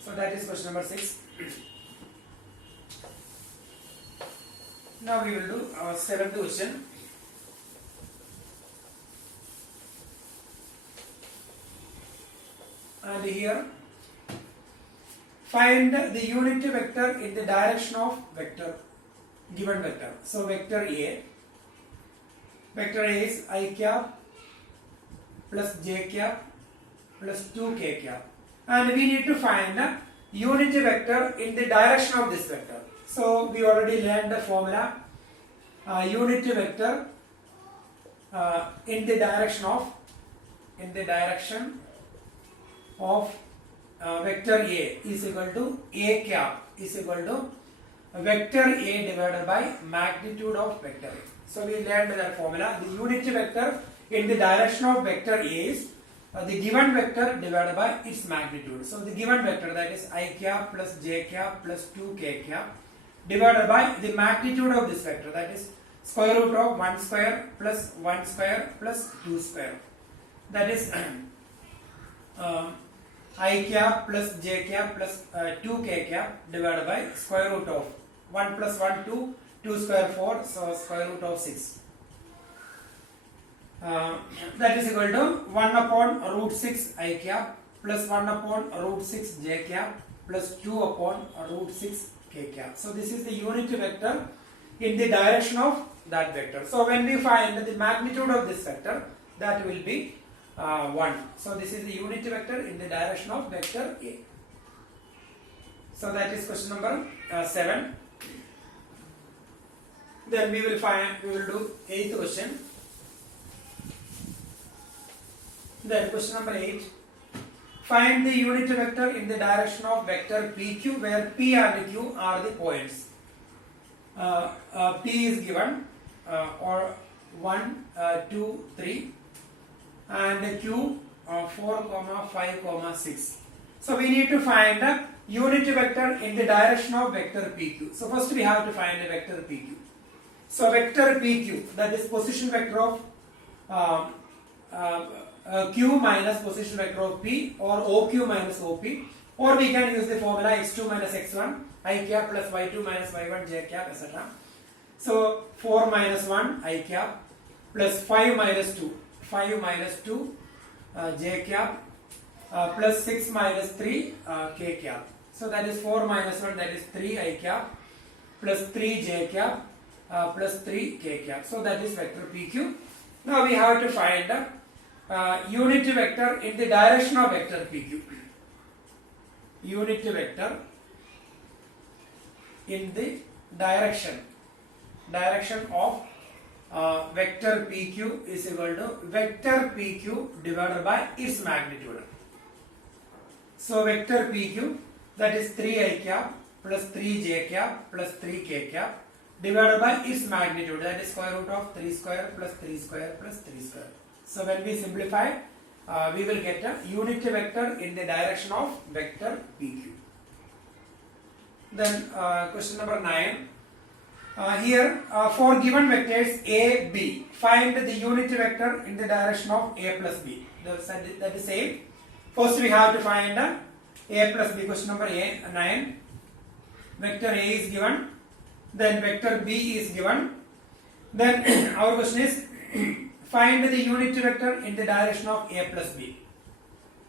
So that is question number 6. Now we will do our 7th question. And here find the unit vector in the direction of vector, given vector. So vector A is I cap plus j cap plus 2 k cap, and we need to find unit vector in the direction of this vector. So we already learned the formula. Unit vector in the direction of vector A is equal to A cap is equal to vector A divided by magnitude of vector A. So we learned that formula. The unit vector in the direction of vector A is the given vector divided by its magnitude. So the given vector, that is I cap plus j cap plus 2k cap, divided by the magnitude of this vector, that is square root of 1 square plus 1 square plus 2 square, that is I cap plus j cap plus 2k cap divided by square root of 1 plus 1 2, 2 square 4, so square root of 6. That is equal to 1 upon root 6 I cap plus 1 upon root 6 j cap plus 2 upon root 6 k cap. So this is the unit vector in the direction of that vector. So when we find the magnitude of this vector, that will be 1. So this is the unit vector in the direction of vector A. So that is question number 7. Then we will do 8th question. Then question number 8. Find the unit vector in the direction of vector PQ, where P and Q are the points. P is given or 1, 2, 3, and Q 4, 5, 6. So we need to find a unit vector in the direction of vector PQ. So first we have to find a vector PQ. So vector PQ, that is position vector of Q minus position vector of P, or OQ minus OP, or we can use the formula x2 minus x1 I cap plus y2 minus y1 j cap, etc. So 4 minus 1 I cap plus 5 minus 2 j cap plus 6 minus 3 k cap. So that is 4 minus 1, that is 3 I cap plus 3 j cap plus 3 k cap. So that is vector PQ. Now we have to find the unit vector in the direction of vector PQ. Unit vector in the direction of vector PQ is equal to vector PQ divided by its magnitude. So vector PQ, that is 3 I cap plus 3 j cap plus 3 k cap, divided by its magnitude, that is square root of 3 square plus 3 square plus 3 square. So when we simplify, we will get a unit vector in the direction of vector PQ. Then question number 9. Here for given vectors A, B, find the unit vector in the direction of A plus B. That is same. First we have to find A plus B. Question number 9. Vector A is given, then vector B is given. Then our question is find the unit vector in the direction of A plus B.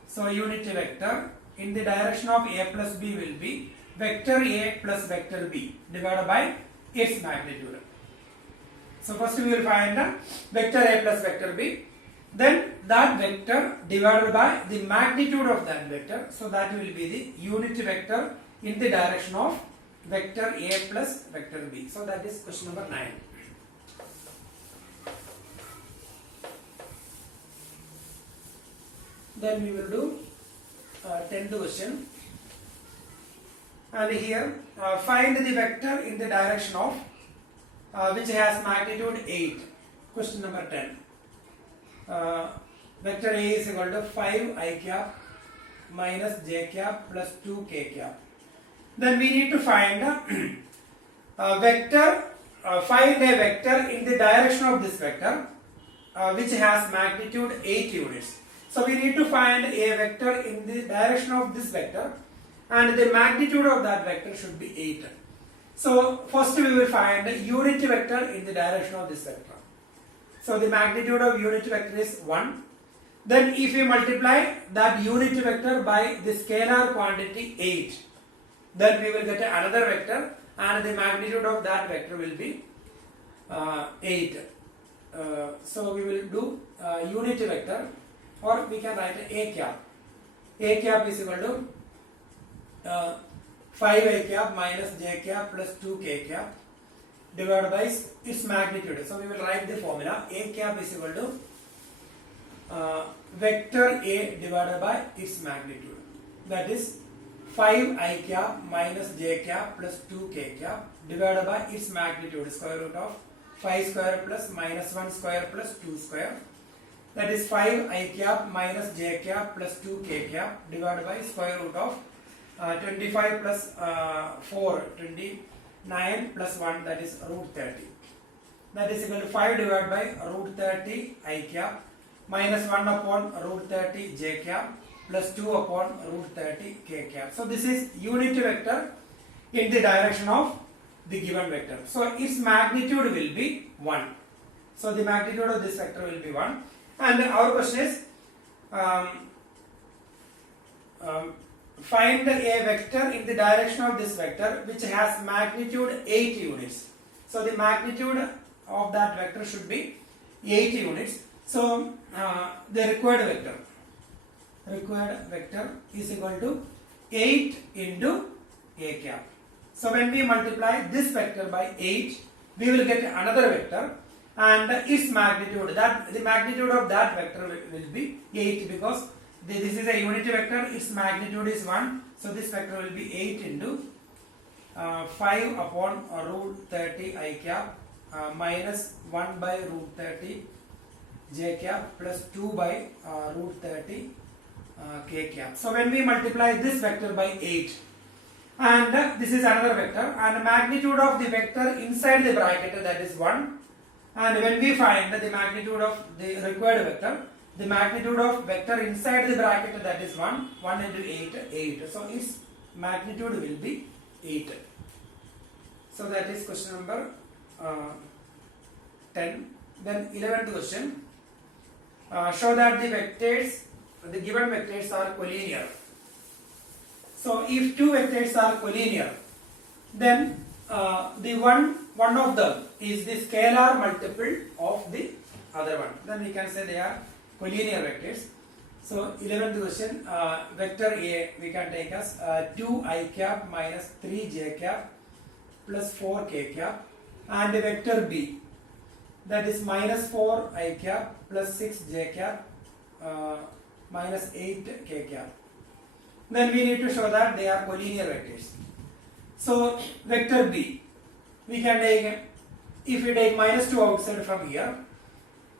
So unit vector in the direction of A plus B will be vector A plus vector B divided by its magnitude. So first we will find vector A plus vector B, then that vector divided by the magnitude of that vector. So that will be the unit vector in the direction of vector A plus vector B. So that is question number 9. Then we will do 10th question. And here find the vector in the direction of which has magnitude 8. Question number 10. Vector A is equal to 5 I cap minus j cap plus 2 k cap. Then we need to find a vector, find a vector in the direction of this vector which has magnitude 8 units. So we need to find a vector in the direction of this vector, and the magnitude of that vector should be 8. So first we will find a unit vector in the direction of this vector. So the magnitude of unit vector is 1. Then if we multiply that unit vector by the scalar quantity 8, then we will get another vector, and the magnitude of that vector will be 8. So we will do unit vector, or we can write A cap. A cap is equal to 5 I cap minus j cap plus 2 k cap divided by its magnitude. So we will write the formula. A cap is equal to vector A divided by its magnitude. That is 5 I cap minus j cap plus 2 k cap divided by its magnitude, square root of 5 square plus minus 1 square plus 2 square. That is 5 I cap minus j cap plus 2 k cap divided by square root of 25 plus 4, 29 plus 1, that is root 30. That is equal to 5 divided by root 30 I cap minus 1 upon root 30 j cap plus 2 upon root 30 k cap. So this is unit vector in the direction of the given vector. So its magnitude will be 1. So the magnitude of this vector will be 1. And our question is find a vector in the direction of this vector which has magnitude 8 units. So the magnitude of that vector should be 8 units. So the required vector is equal to 8 into a cap. So when we multiply this vector by 8, we will get another vector, and its magnitude, that the magnitude of that vector will be 8, because this is a unity vector, its magnitude is 1. So this vector will be 8 into 5 upon root 30 I cap minus 1 by root 30 j cap plus 2 by root 30 k cap. So when we multiply this vector by 8, and this is another vector, and magnitude of the vector inside the bracket, that is 1, and when we find the magnitude of the required vector, the magnitude of vector inside the bracket, that is 1 into 8, 8. So its magnitude will be 8. So that is question number 10. Then 11th question. Show that the given vectors are collinear. So if two vectors are collinear, then the one of them is the scalar multiple of the other one. Then we can say they are collinear vectors. So 11th question, vector A we can take as 2 I cap minus 3 j cap plus 4 k cap, and the vector B, that is minus 4 I cap plus 6 j cap minus 8 k cap. Then we need to show that they are collinear vectors. So vector B, we can take, if we take minus 2 outside from here,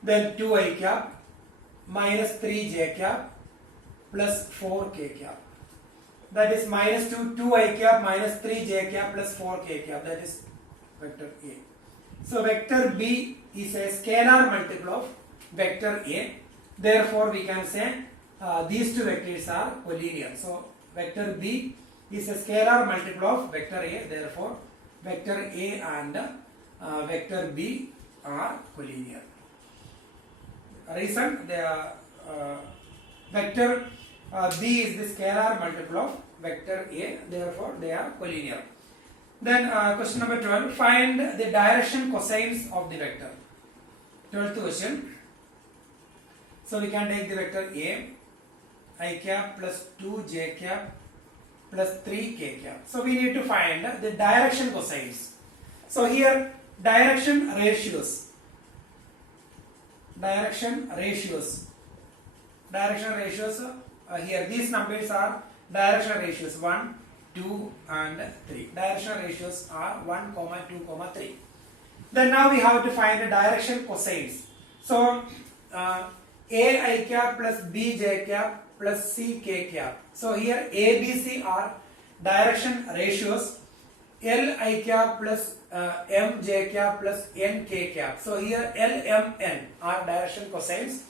then 2 I cap minus 3 j cap plus 4 k cap. That is minus 2 I cap minus 3 j cap plus 4 k cap. That is vector A. So vector B is a scalar multiple of vector A. Therefore we can say these two vectors are collinear. So vector B is a scalar multiple of vector A. Therefore vector A and vector B are collinear. Reason, the vector B is the scalar multiple of vector A. Therefore they are collinear. Then question number 12. Find the direction cosines of the vector. 12th question. So we can take the vector A, I cap plus 2 j cap plus 3 k cap. So we need to find the direction cosines. So here direction ratios here these numbers are direction ratios 1, 2 and 3. Direction ratios are 1, 2, 3. Then now we have to find the direction cosines. So A I cap plus B j cap plus C k cap. So here A, B, C are direction ratios. L I cap plus M j cap plus N k cap. So here L, M, N are direction cosines.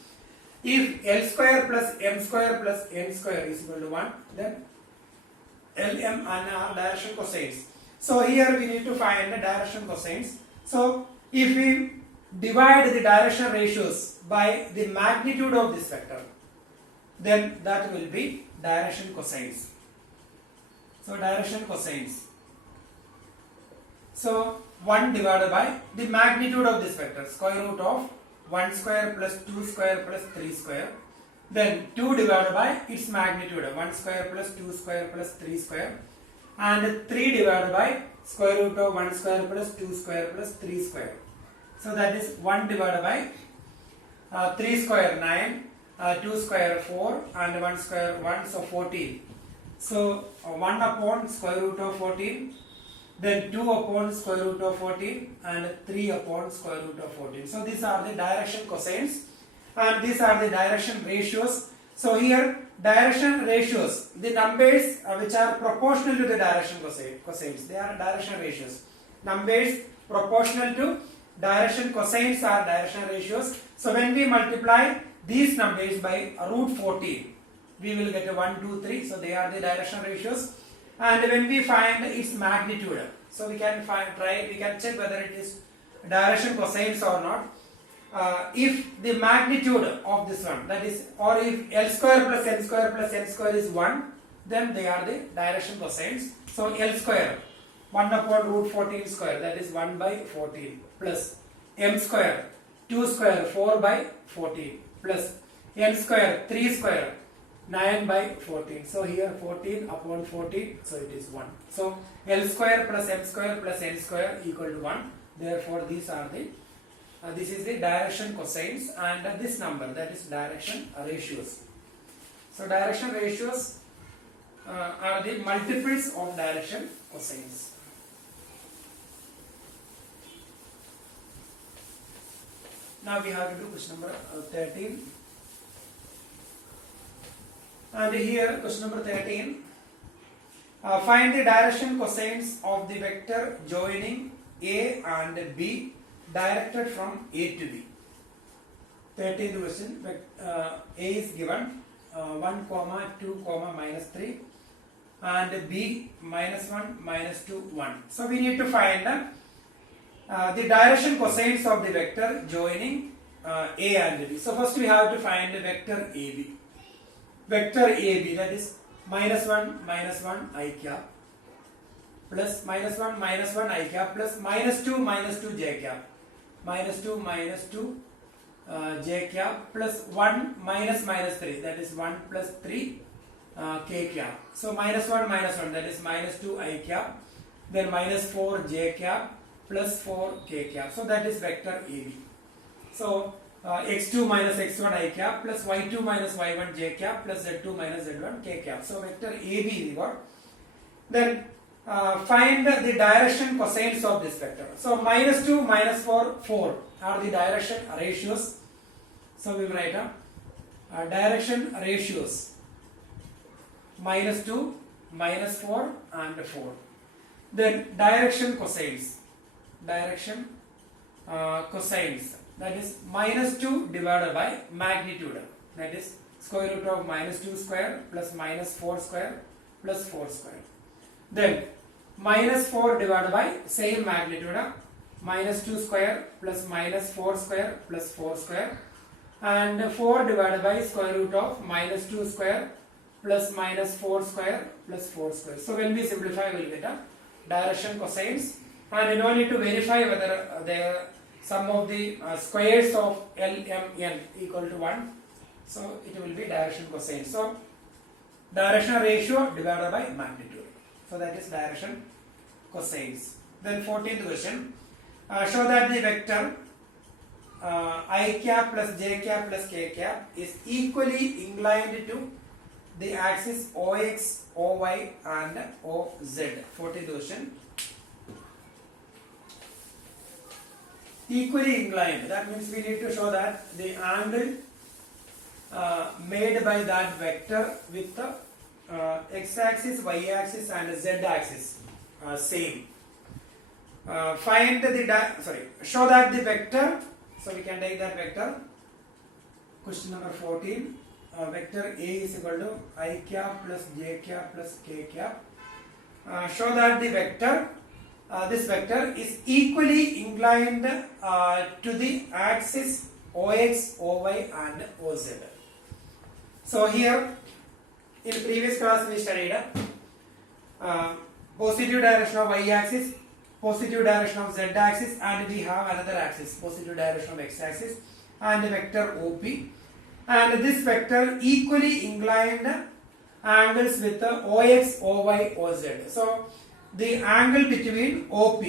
If L square plus M square plus N square is equal to 1, then L, M, N are direction cosines. So here we need to find the direction cosines. So if we divide the direction ratios by the magnitude of this vector, then that will be direction cosines. So direction cosines. So 1 divided by the magnitude of this vector, square root of 1 square plus 2 square plus 3 square then 2 divided by its magnitude, 1 square plus 2 square plus 3 square, and 3 divided by square root of 1 square plus 2 square plus 3 square. So that is 1 divided by 3 square 9, 2 square 4, and 1 square 1, so 14. So 1 upon square root of 14, then 2 upon square root of 14, and 3 upon square root of 14. So these are the direction cosines, and these are the direction ratios. So here direction ratios, the numbers which are proportional to the direction cosines, they are direction ratios. Numbers proportional to direction cosines are direction ratios. So when we multiply these numbers by root 14, we will get a 1, 2, 3. So they are the direction ratios. And when we find its magnitude, so we can we can check whether it is direction cosines or not. If the magnitude of this one, that is, or if L square plus N square plus N square is 1, then they are the direction cosines. So L square, 1 upon root 14 square, that is 1 by 14, plus M square, 2 square, 4 by 14, plus N square, 3 square, 9 by 14. So here 14 upon 14, so it is 1. So L square plus M square plus N square equal to 1. Therefore these are the this is the direction cosines, and this number, that is direction ratios. So direction ratios are the multiples of direction cosines. Now we have to do question number 13. And here question number 13. Find the direction cosines of the vector joining A and B directed from A to B. 13th question. A is given 1 comma 2 comma minus 3, and B minus 1 minus 2 1. So we need to find the direction cosines of the vector joining A and B. So first we have to find the vector AB. Vector AB, that is minus 1 I cap, plus minus 1 I cap, plus minus 2 j cap, minus 2 j cap, plus 1 minus 3, that is 1 plus 3 k cap. So minus 1, that is minus 2 I cap, then minus 4 j cap, plus 4 k cap. So that is vector AB. So x2 minus x1 I cap, plus y2 minus y1 j cap, plus z2 minus z1 k cap. So vector AB we got. Then find the direction cosines of this vector. So minus 2, minus 4, 4 are the direction ratios. So we will write direction ratios, minus 2, minus 4, and 4. Then direction cosines, that is minus 2 divided by magnitude, that is square root of minus 2 square plus minus 4 square plus 4 square. Then minus 4 divided by same magnitude, minus 2 square plus minus 4 square plus 4 square, and 4 divided by square root of minus 2 square plus minus 4 square plus 4 square. So when we simplify, we will get a direction cosines, and no need to verify whether the sum of the squares of LMN equal to 1. So it will be direction cosine. So direction ratio divided by magnitude. So that is direction cosines. Then 14th question. Show that the vector I cap plus j cap plus k cap is equally inclined to the axis OX, OY, and OZ. 14th question. Equally inclined, that means we need to show that the angle made by that vector with the x-axis, y-axis, and z-axis same. Find the show that the vector, so we can take that vector. Question number 14. Vector A is equal to I cap plus j cap plus k cap. Show that the vector, this vector is equally inclined to the axis OX, OY, and OZ. So here in previous class we studied positive direction of y-axis, positive direction of z-axis, and we have another axis, positive direction of x-axis, and the vector OP. and this vector equally inclined angles with the OX, OY, OZ. So the angle between OP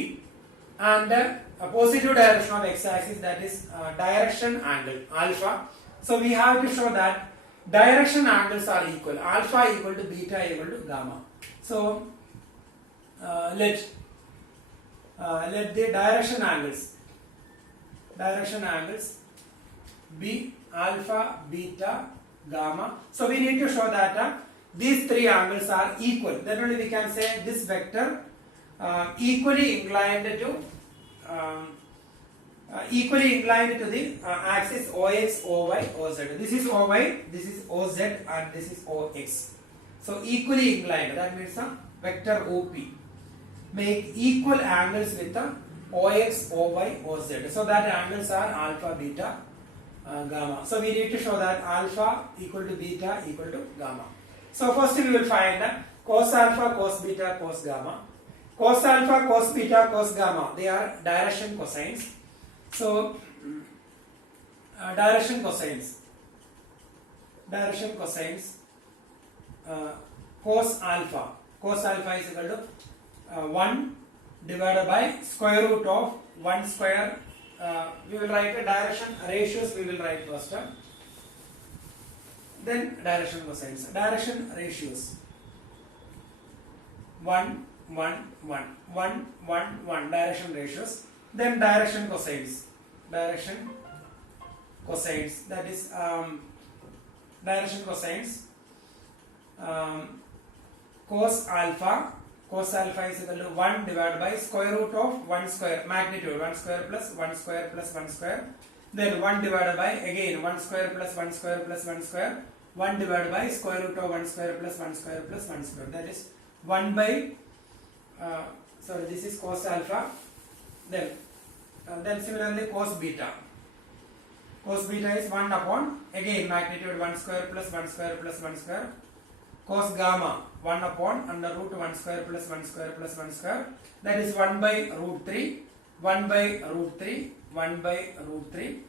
and the positive direction of x-axis, that is direction angle alpha. So we have to show that direction angles are equal. Alpha equal to beta equal to gamma. So let the direction angles be alpha, beta, gamma. So we need to show that these three angles are equal. Then only we can say this vector equally inclined to the axis OX, OY, OZ. This is OY, this is OZ, and this is OX. So equally inclined, that means vector OP make equal angles with the OX, OY, OZ. So that angles are alpha, beta, gamma. So we need to show that alpha equal to beta equal to gamma. So first we will find cos alpha, cos beta, cos gamma. Cos alpha, cos beta, cos gamma, they are direction cosines. So direction cosines, cos alpha is equal to 1 divided by square root of 1 square. We will write the direction ratios, we will write first. Then direction cosines, direction ratios 1, 1, 1, 1, 1, 1, direction ratios. Then direction cosines, that is direction cosines, cos alpha is equal to 1 divided by square root of 1 square, magnitude 1 square plus 1 square plus 1 square, then 1 divided by again 1 square plus 1 square plus 1 square, 1 divided by square root of 1 square plus 1 square plus 1 square, that is 1 by this is cos alpha. Then similarly cos beta is 1 upon again magnitude 1 square plus 1 square plus 1 square, cos gamma 1 upon under root 1 square plus 1 square plus 1 square, that is 1 by root 3, 1 by root 3, 1 by root 3.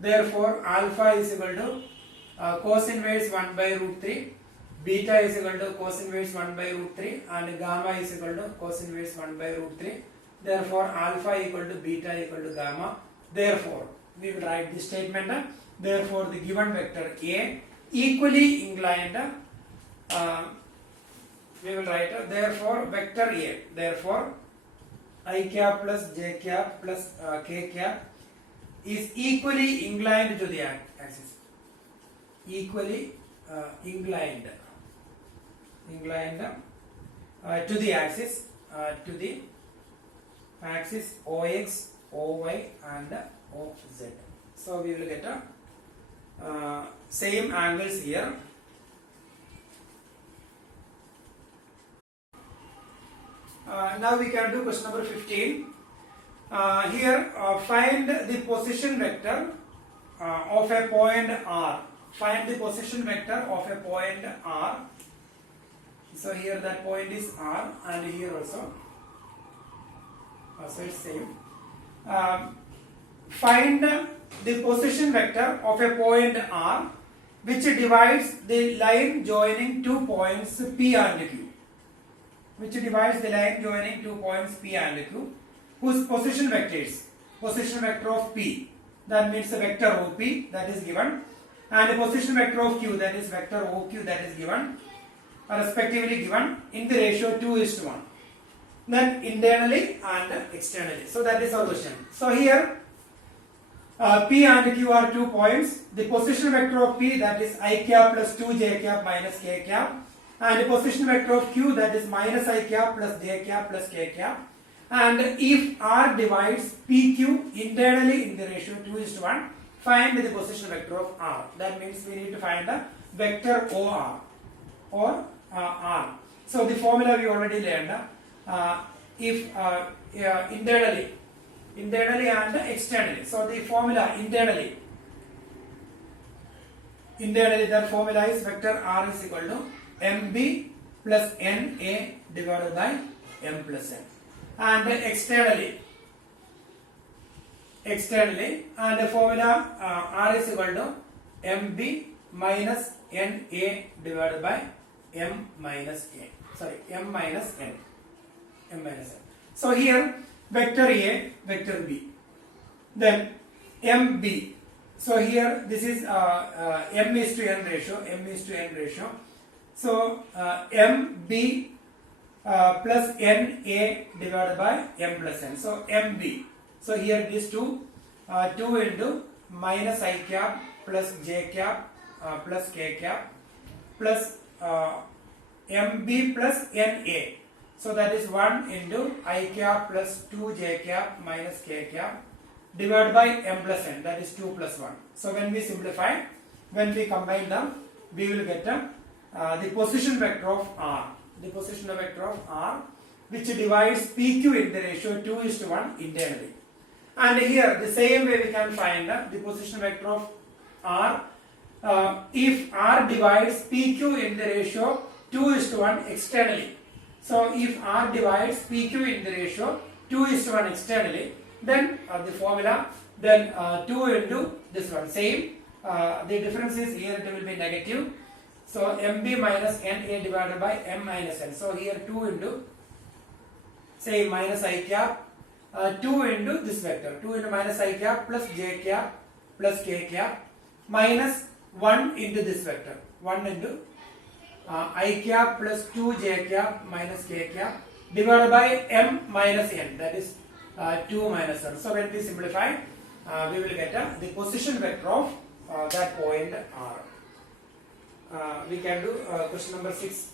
Therefore alpha is equal to cos inverse 1 by root 3, beta is equal to cos inverse 1 by root 3, and gamma is equal to cos inverse 1 by root 3. Therefore alpha equal to beta equal to gamma. Therefore we will write this statement. Therefore the given vector A equally inclined, we will write therefore vector A, therefore I cap plus j cap plus k cap is equally inclined to the axis, equally inclined to the axis OX, OY and OZ. So we will get same angles here. Now we can do question number 15. Here find the position vector of a point R. Find the position vector of a point R. So here that point is R, and here also. So it's same. Find the position vector of a point R which divides the line joining two points P and Q. Whose position vectors, position vector of P, that means the vector OP, that is given, and the position vector of Q, that is vector OQ, that is given, respectively given in the ratio 2:1. Then internally and externally. So that is our question. So here P and Q are 2 points. The position vector of P, that is I cap plus 2j cap minus k cap, and the position vector of Q, that is minus I cap plus j cap plus k cap. And if R divides PQ internally in the ratio 2:1, find the position vector of R. That means we need to find the vector OR or R. So the formula we already learned. If internally and externally. So the formula internally, that formula is vector R is equal to MB plus NA divided by M plus N. And externally, and the formula R is equal to MB minus NA divided by M minus A. Sorry, M minus N. M minus N. So here vector A, vector B. Then MB. So here this is M is to N ratio. M is to N ratio. So MB plus NA divided by M plus N. So MB. So here it is 2 into minus I cap plus J cap plus K cap plus MB plus NA. So that is 1 into I cap plus 2J cap minus K cap divided by M plus N, that is 2 plus 1. So when we simplify, when we combine them, we will get the position vector of R. The position vector of R, which divides PQ in the ratio 2:1 internally. And here the same way we can find the position vector of R if R divides PQ in the ratio 2:1 externally. So if R divides PQ in the ratio 2:1 externally, then the formula, then 2 into this one, same. The difference is here it will be negative. So MB minus NA divided by M minus N. So here 2 into, say, minus I cap, 2 into this vector, 2 into minus I cap plus J cap plus K cap minus 1 into this vector, 1 into I cap plus 2J cap minus K cap divided by M minus N, that is 2 minus 1. So when we simplify, we will get the position vector of that point R. We can do question number 6.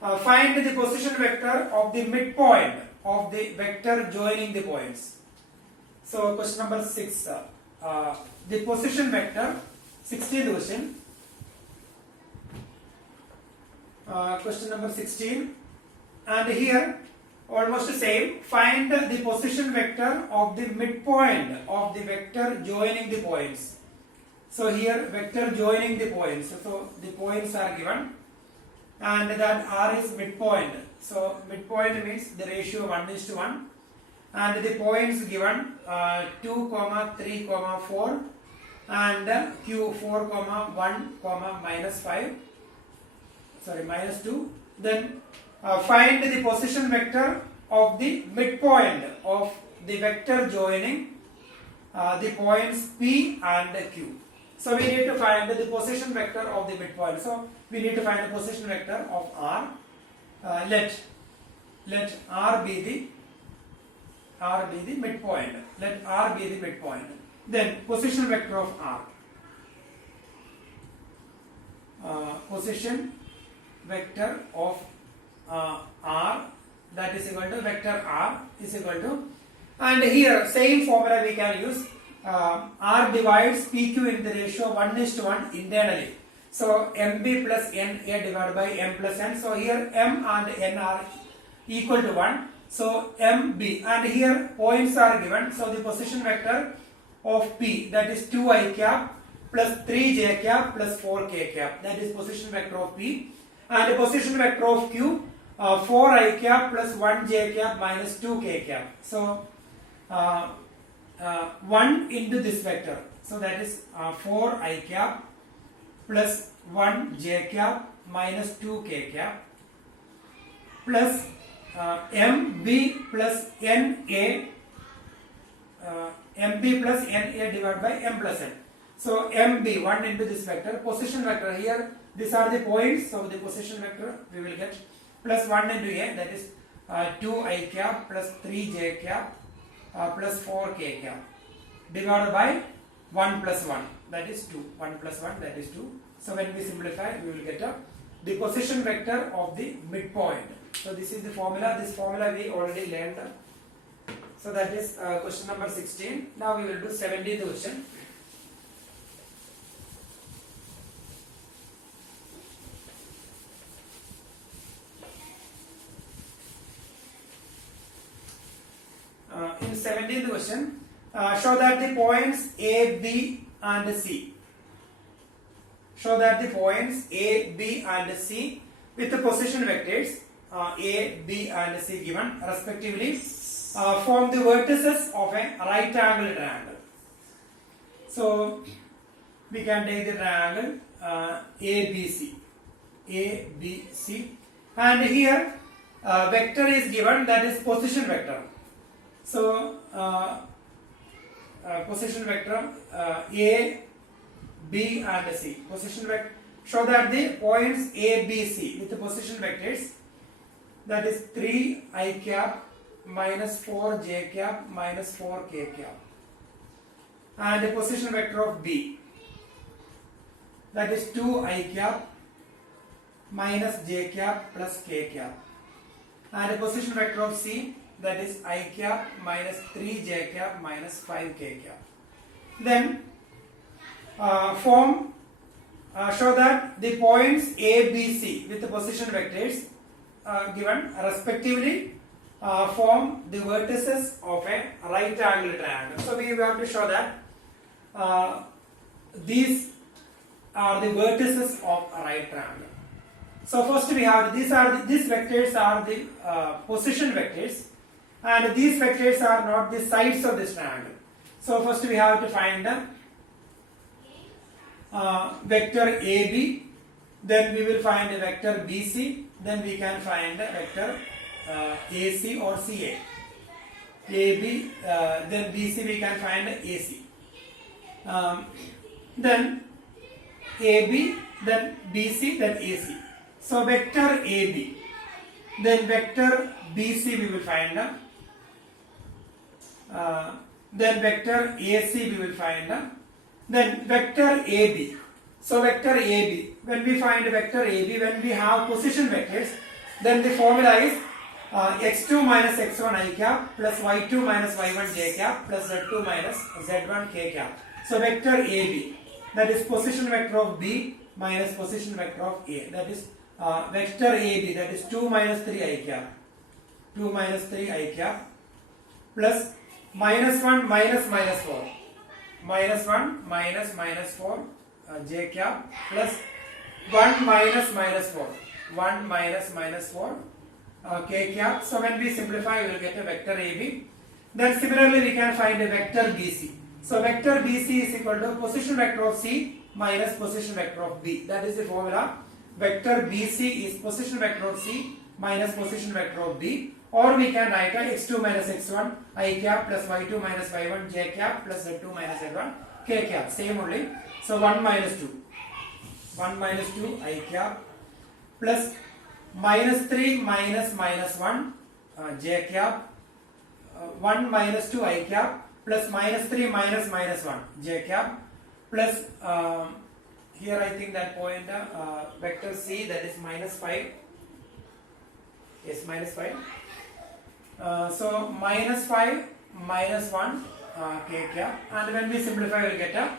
Find the position vector of the midpoint of the vector joining the points. So question number 6, the position vector, 16th question. Question number 16, and here almost the same. Find the position vector of the midpoint of the vector joining the points. So here vector joining the points. So the points are given, and that R is midpoint. So midpoint means the ratio 1:1, and the points given 2, 3, 4, and Q 4, 1, minus 5. Sorry, minus 2. Then find the position vector of the midpoint of the vector joining the points P and Q. So we need to find the position vector of the midpoint. So we need to find the position vector of R. Let R be the midpoint. Let R be the midpoint. Then position vector of R. Position vector of R, that is equal to vector R is equal to, and here same formula we can use. R divides PQ in the ratio 1:1 internally. So MB plus NA divided by M plus N. So here M and N are equal to 1. So MB, and here points are given. So the position vector of P, that is 2I cap plus 3J cap plus 4K cap. That is position vector of P. And the position vector of Q, 4I cap plus 1J cap minus 2K cap. So 1 into this vector. So that is 4I cap plus 1J cap minus 2K cap plus MB plus NA MB plus NA divided by M plus N. So MB, 1 into this vector, position vector here, these are the points, so the position vector we will get plus 1 into A, that is 2I cap plus 3J cap plus 4K cap divided by 1 plus 1, that is 2. 1 plus 1, that is 2. So when we simplify, we will get the position vector of the midpoint. So this is the formula. This formula we already learned. So that is question number 16. Now we will do 17th question. In 17th question, show that the points A, B and C. Show that the points A, B and C with the position vectors A, B and C given respectively form the vertices of a right angle triangle. So we can take the triangle ABC. ABC, and here vector is given, that is position vector. So position vector A, B and C. Position vector show that the points A, B, C with the position vectors, that is 3 I cap minus 4 j cap minus 4 k cap, and the position vector of B, that is 2 I cap minus j cap plus k cap, and the position vector of C, that is I cap minus 3 j cap minus 5 k cap. Then show that the points A, B, C with the position vectors given respectively form the vertices of a right angle triangle. So we have to show that these are the vertices of a right triangle. So first we have these vectors are the position vectors, and these vectors are not the sides of this triangle. So first we have to find the vector AB, then we will find a vector BC, then we can find a vector AC or CA. AB, then BC we can find AC. Then AB, then BC, then AC. So vector AB, then vector BC we will find, then vector AC we will find, then vector AB. So vector AB, when we find vector AB, when we have position vectors, then the formula is x2 minus x1 I cap plus y2 minus y1 j cap plus z2 minus z1 k cap. So vector AB, that is position vector of B minus position vector of A, that is vector AB, that is 2 minus 3 I cap, 2 minus 3 I cap plus minus 1 minus minus 4, minus 1 minus minus 4 j cap plus 1 minus minus 4, 1 minus minus 4 k cap. So when we simplify, we will get a vector AB. Then similarly we can find a vector BC. So vector BC is equal to position vector of C minus position vector of B. That is the formula. Vector BC is position vector of C minus position vector of B. Or we can write x2 minus x1 I cap plus y2 minus y1 j cap plus z2 minus z1 k cap. Same only. So 1 minus 2. 1 minus 2 I cap plus minus 3 minus minus 1 j cap, 1 minus 2 I cap plus minus 3 minus minus 1 j cap plus here I think that point vector C, that is minus 5. Yes, minus 5. So minus 5 minus 1 k cap, and when we simplify we will get a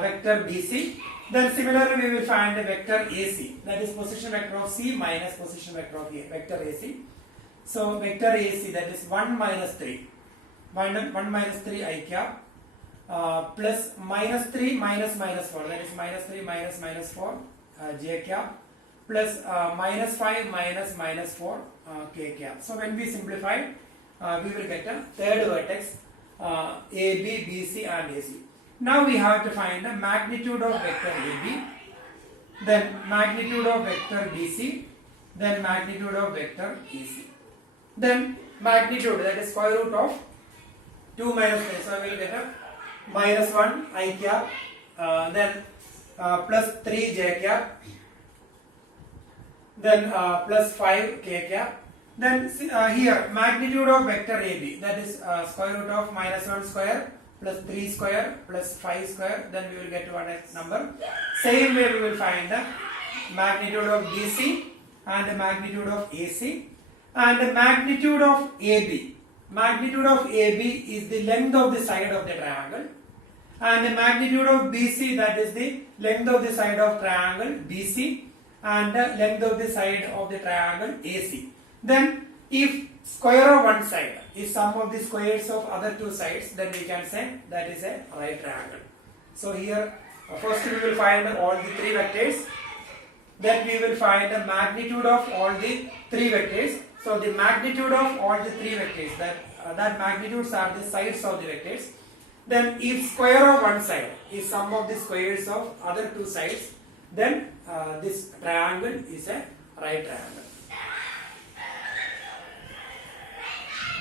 vector BC. Then similarly we will find a vector AC, that is position vector of C minus position vector of A, vector AC. So vector AC, that is 1 minus 3, 1 minus 3 I cap plus minus 3 minus minus 4, that is minus 3 minus minus 4 j cap plus minus 5 minus minus 4 k cap. So when we simplify, we will get a third vertex AB, BC and AC. Now we have to find the magnitude of vector AB, then magnitude of vector BC, then magnitude of vector AC. Then magnitude, that is square root of 2 minus 3. So we will get a minus 1 I cap, then plus 3 j cap, then plus 5 k cap. Then here magnitude of vector AB, that is square root of minus 1 square plus 3 square plus 5 square, then we will get to our next number. Same way we will find the magnitude of BC and the magnitude of AC, and the magnitude of AB. Magnitude of AB is the length of the side of the triangle, and the magnitude of BC, that is the length of the side of triangle BC and the length of the side of the triangle AC. Then if square of one side is sum of the squares of other two sides, then we can say that is a right triangle. So here first we will find all the three vectors, then we will find the magnitude of all the three vectors. So the magnitude of all the three vectors, that magnitudes are the sides of the vectors. Then if square of one side is sum of the squares of other two sides, then this triangle is a right triangle.